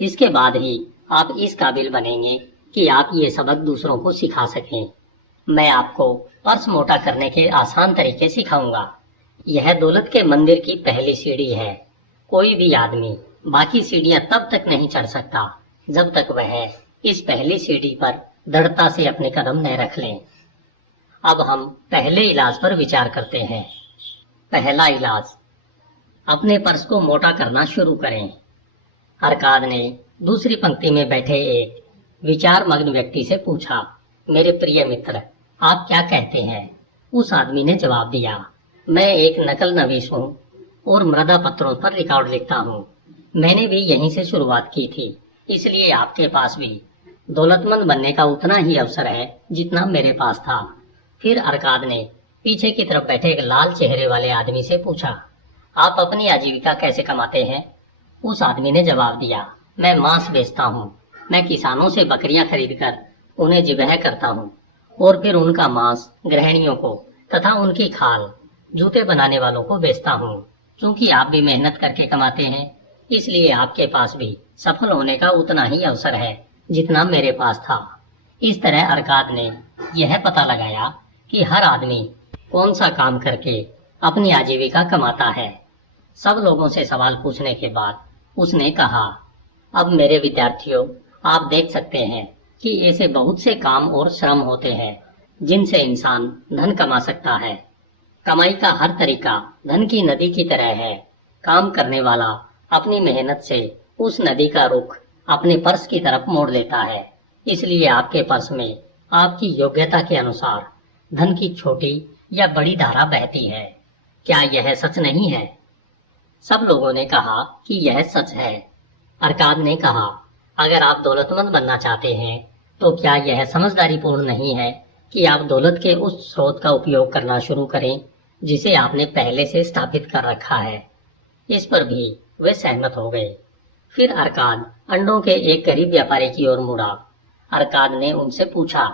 इसके बाद ही आप इस काबिल बनेंगे कि आप ये सबक दूसरों को सिखा सकें। मैं आपको पर्स मोटा करने के आसान तरीके सिखाऊंगा। यह दौलत के मंदिर की पहली सीढ़ी है। कोई भी आदमी बाकी सीढ़ियां तब तक नहीं चढ़ सकता जब तक वह इस पहली सीढ़ी पर दृढ़ता से अपने कदम न रख लें। अब हम पहले इलाज पर विचार करते हैं। पहला इलाज, अपने पर्स को मोटा करना शुरू करें। अरकाद ने दूसरी पंक्ति में बैठे एक विचार मग्न व्यक्ति से पूछा, मेरे प्रिय मित्र, आप क्या कहते हैं? उस आदमी ने जवाब दिया, मैं एक नकल नवीस हूँ और मृदा पत्रों पर रिकॉर्ड लिखता हूँ। मैंने भी यहीं से शुरुआत की थी, इसलिए आपके पास भी दौलतमंद बनने का उतना ही अवसर है जितना मेरे पास था। फिर अरकाद ने पीछे की तरफ बैठे एक लाल चेहरे वाले आदमी से पूछा, आप अपनी आजीविका कैसे कमाते हैं? उस आदमी ने जवाब दिया, मैं मांस बेचता हूँ। मैं किसानों से बकरियां खरीदकर उन्हें ज़िबह करता हूँ और फिर उनका मांस गृहिणियों को तथा उनकी खाल जूते बनाने वालों को बेचता हूँ। क्योंकि आप भी मेहनत करके कमाते हैं, इसलिए आपके पास भी सफल होने का उतना ही अवसर है जितना मेरे पास था। इस तरह अरकाद ने यह पता लगाया कि हर आदमी कौन सा काम करके अपनी आजीविका कमाता है। सब लोगों से सवाल पूछने के बाद उसने कहा, अब मेरे विद्यार्थियों, आप देख सकते हैं कि ऐसे बहुत से काम और श्रम होते हैं जिनसे इंसान धन कमा सकता है। कमाई का हर तरीका धन की नदी की तरह है। काम करने वाला अपनी मेहनत से उस नदी का रुख अपने पर्स की तरफ मोड़ लेता है। इसलिए आपके पर्स में आपकी योग्यता के अनुसार धन की छोटी या बड़ी धारा बहती है। क्या यह सच नहीं है? सब लोगों ने कहा कि यह सच है। अरकाद ने कहा, अगर आप दौलतमंद बनना चाहते हैं तो क्या यह समझदारीपूर्ण नहीं है कि आप दौलत के उस स्रोत का उपयोग करना शुरू करें जिसे आपने पहले से स्थापित कर रखा है। इस पर भी वे सहमत हो गए। फिर अरकाद अंडों के एक गरीब व्यापारी की ओर मुड़ा। अरकाद ने उनसे पूछा,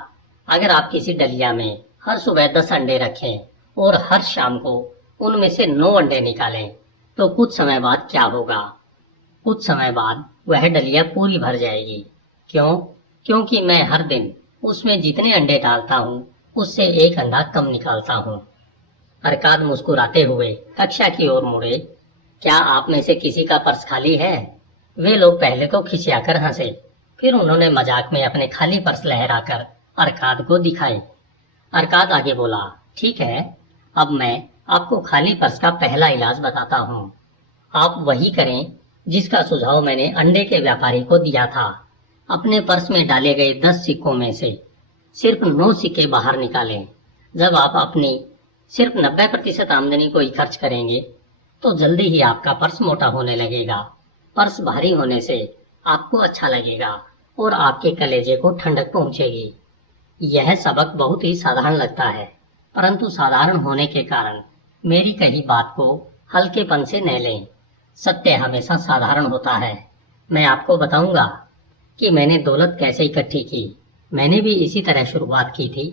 अगर आप किसी डलिया में हर सुबह 10 अंडे रखें और हर शाम को उनमें से 9 अंडे निकालें तो कुछ समय बाद क्या होगा? कुछ समय बाद वह डलिया पूरी भर जाएगी। क्यों? क्योंकि मैं हर दिन उसमें जितने अंडे डालता हूँ उससे एक अंडा कम निकालता हूँ। अरकाद मुस्कुराते हुए कक्षा की ओर मुड़े। क्या आप में से किसी का पर्स खाली है? वे लोग पहले तो खिसियाकर हंसे, फिर उन्होंने मजाक में अपने खाली पर्स लहराकर अरकाद को दिखाए। अरकाद आगे बोला, ठीक है, अब मैं आपको खाली पर्स का पहला इलाज बताता हूँ। आप वही करें जिसका सुझाव मैंने अंडे के व्यापारी को दिया था। अपने पर्स में डाले गए 10 सिक्कों में से सिर्फ 9 सिक्के बाहर निकालें। जब आप अपनी सिर्फ 90% आमदनी को ही खर्च करेंगे तो जल्दी ही आपका पर्स मोटा होने लगेगा। पर्स भारी होने से आपको अच्छा लगेगा और आपके कलेजे को ठंडक पहुंचेगी। यह सबक बहुत ही साधारण लगता है, परंतु साधारण होने के कारण मेरी कही बात को हल्केपन से न लें। सत्य हमेशा साधारण होता है। मैं आपको बताऊंगा कि मैंने दौलत कैसे इकट्ठी की। मैंने भी इसी तरह शुरुआत की थी।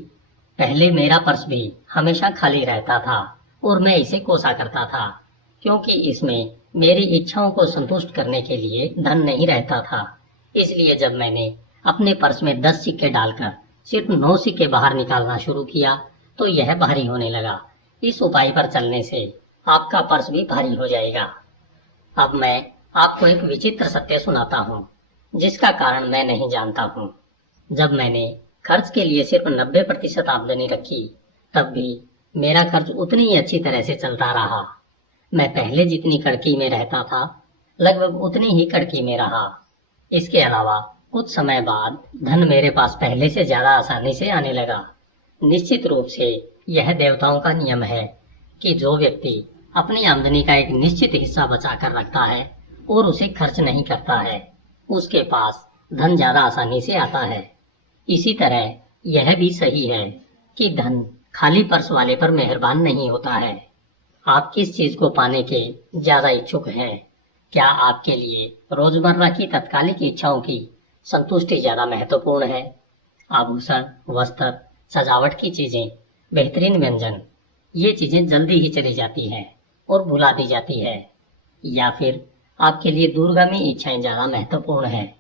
पहले मेरा पर्स भी हमेशा खाली रहता था और मैं इसे कोसा करता था, क्योंकि इसमें मेरी इच्छाओं को संतुष्ट करने के लिए धन नहीं रहता था। इसलिए जब मैंने अपने पर्स में 10 सिक्के डालकर सिर्फ 9 सिक्के बाहर निकालना शुरू किया तो यह भारी होने लगा। इस उपाय पर चलने से आपका पर्स भी भारी हो जाएगा। अब मैं आपको एक विचित्र सत्य सुनाता हूँ जिसका कारण मैं नहीं जानता हूँ। जब मैंने खर्च के लिए सिर्फ 90% आमदनी रखी तब भी मेरा खर्च उतनी ही अच्छी तरह से चलता रहा। मैं पहले जितनी कड़की में रहता था लगभग उतनी ही कड़की में रहा। इसके अलावा कुछ समय बाद धन मेरे पास पहले से ज्यादा आसानी से आने लगा। निश्चित रूप से यह देवताओं का नियम है कि जो व्यक्ति अपनी आमदनी का एक निश्चित हिस्सा बचा कर रखता है और उसे खर्च नहीं करता है, उसके पास धन ज्यादा आसानी से आता है। इसी तरह यह भी सही है कि धन खाली पर्स वाले पर मेहरबान नहीं होता है। आप किस चीज को पाने के ज्यादा इच्छुक हैं? क्या आपके लिए रोजमर्रा की तात्कालिक इच्छाओं की संतुष्टि ज्यादा महत्वपूर्ण है? आभूषण, वस्त्र, सजावट की चीजें, बेहतरीन व्यंजन, ये चीजें जल्दी ही चली जाती है और भुला दी जाती है। या फिर आपके लिए दूरगामी इच्छाएं ज्यादा महत्वपूर्ण है।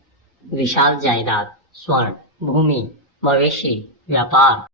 विशाल जायदाद, स्वर्ण, भूमि, मवेशी, व्यापार,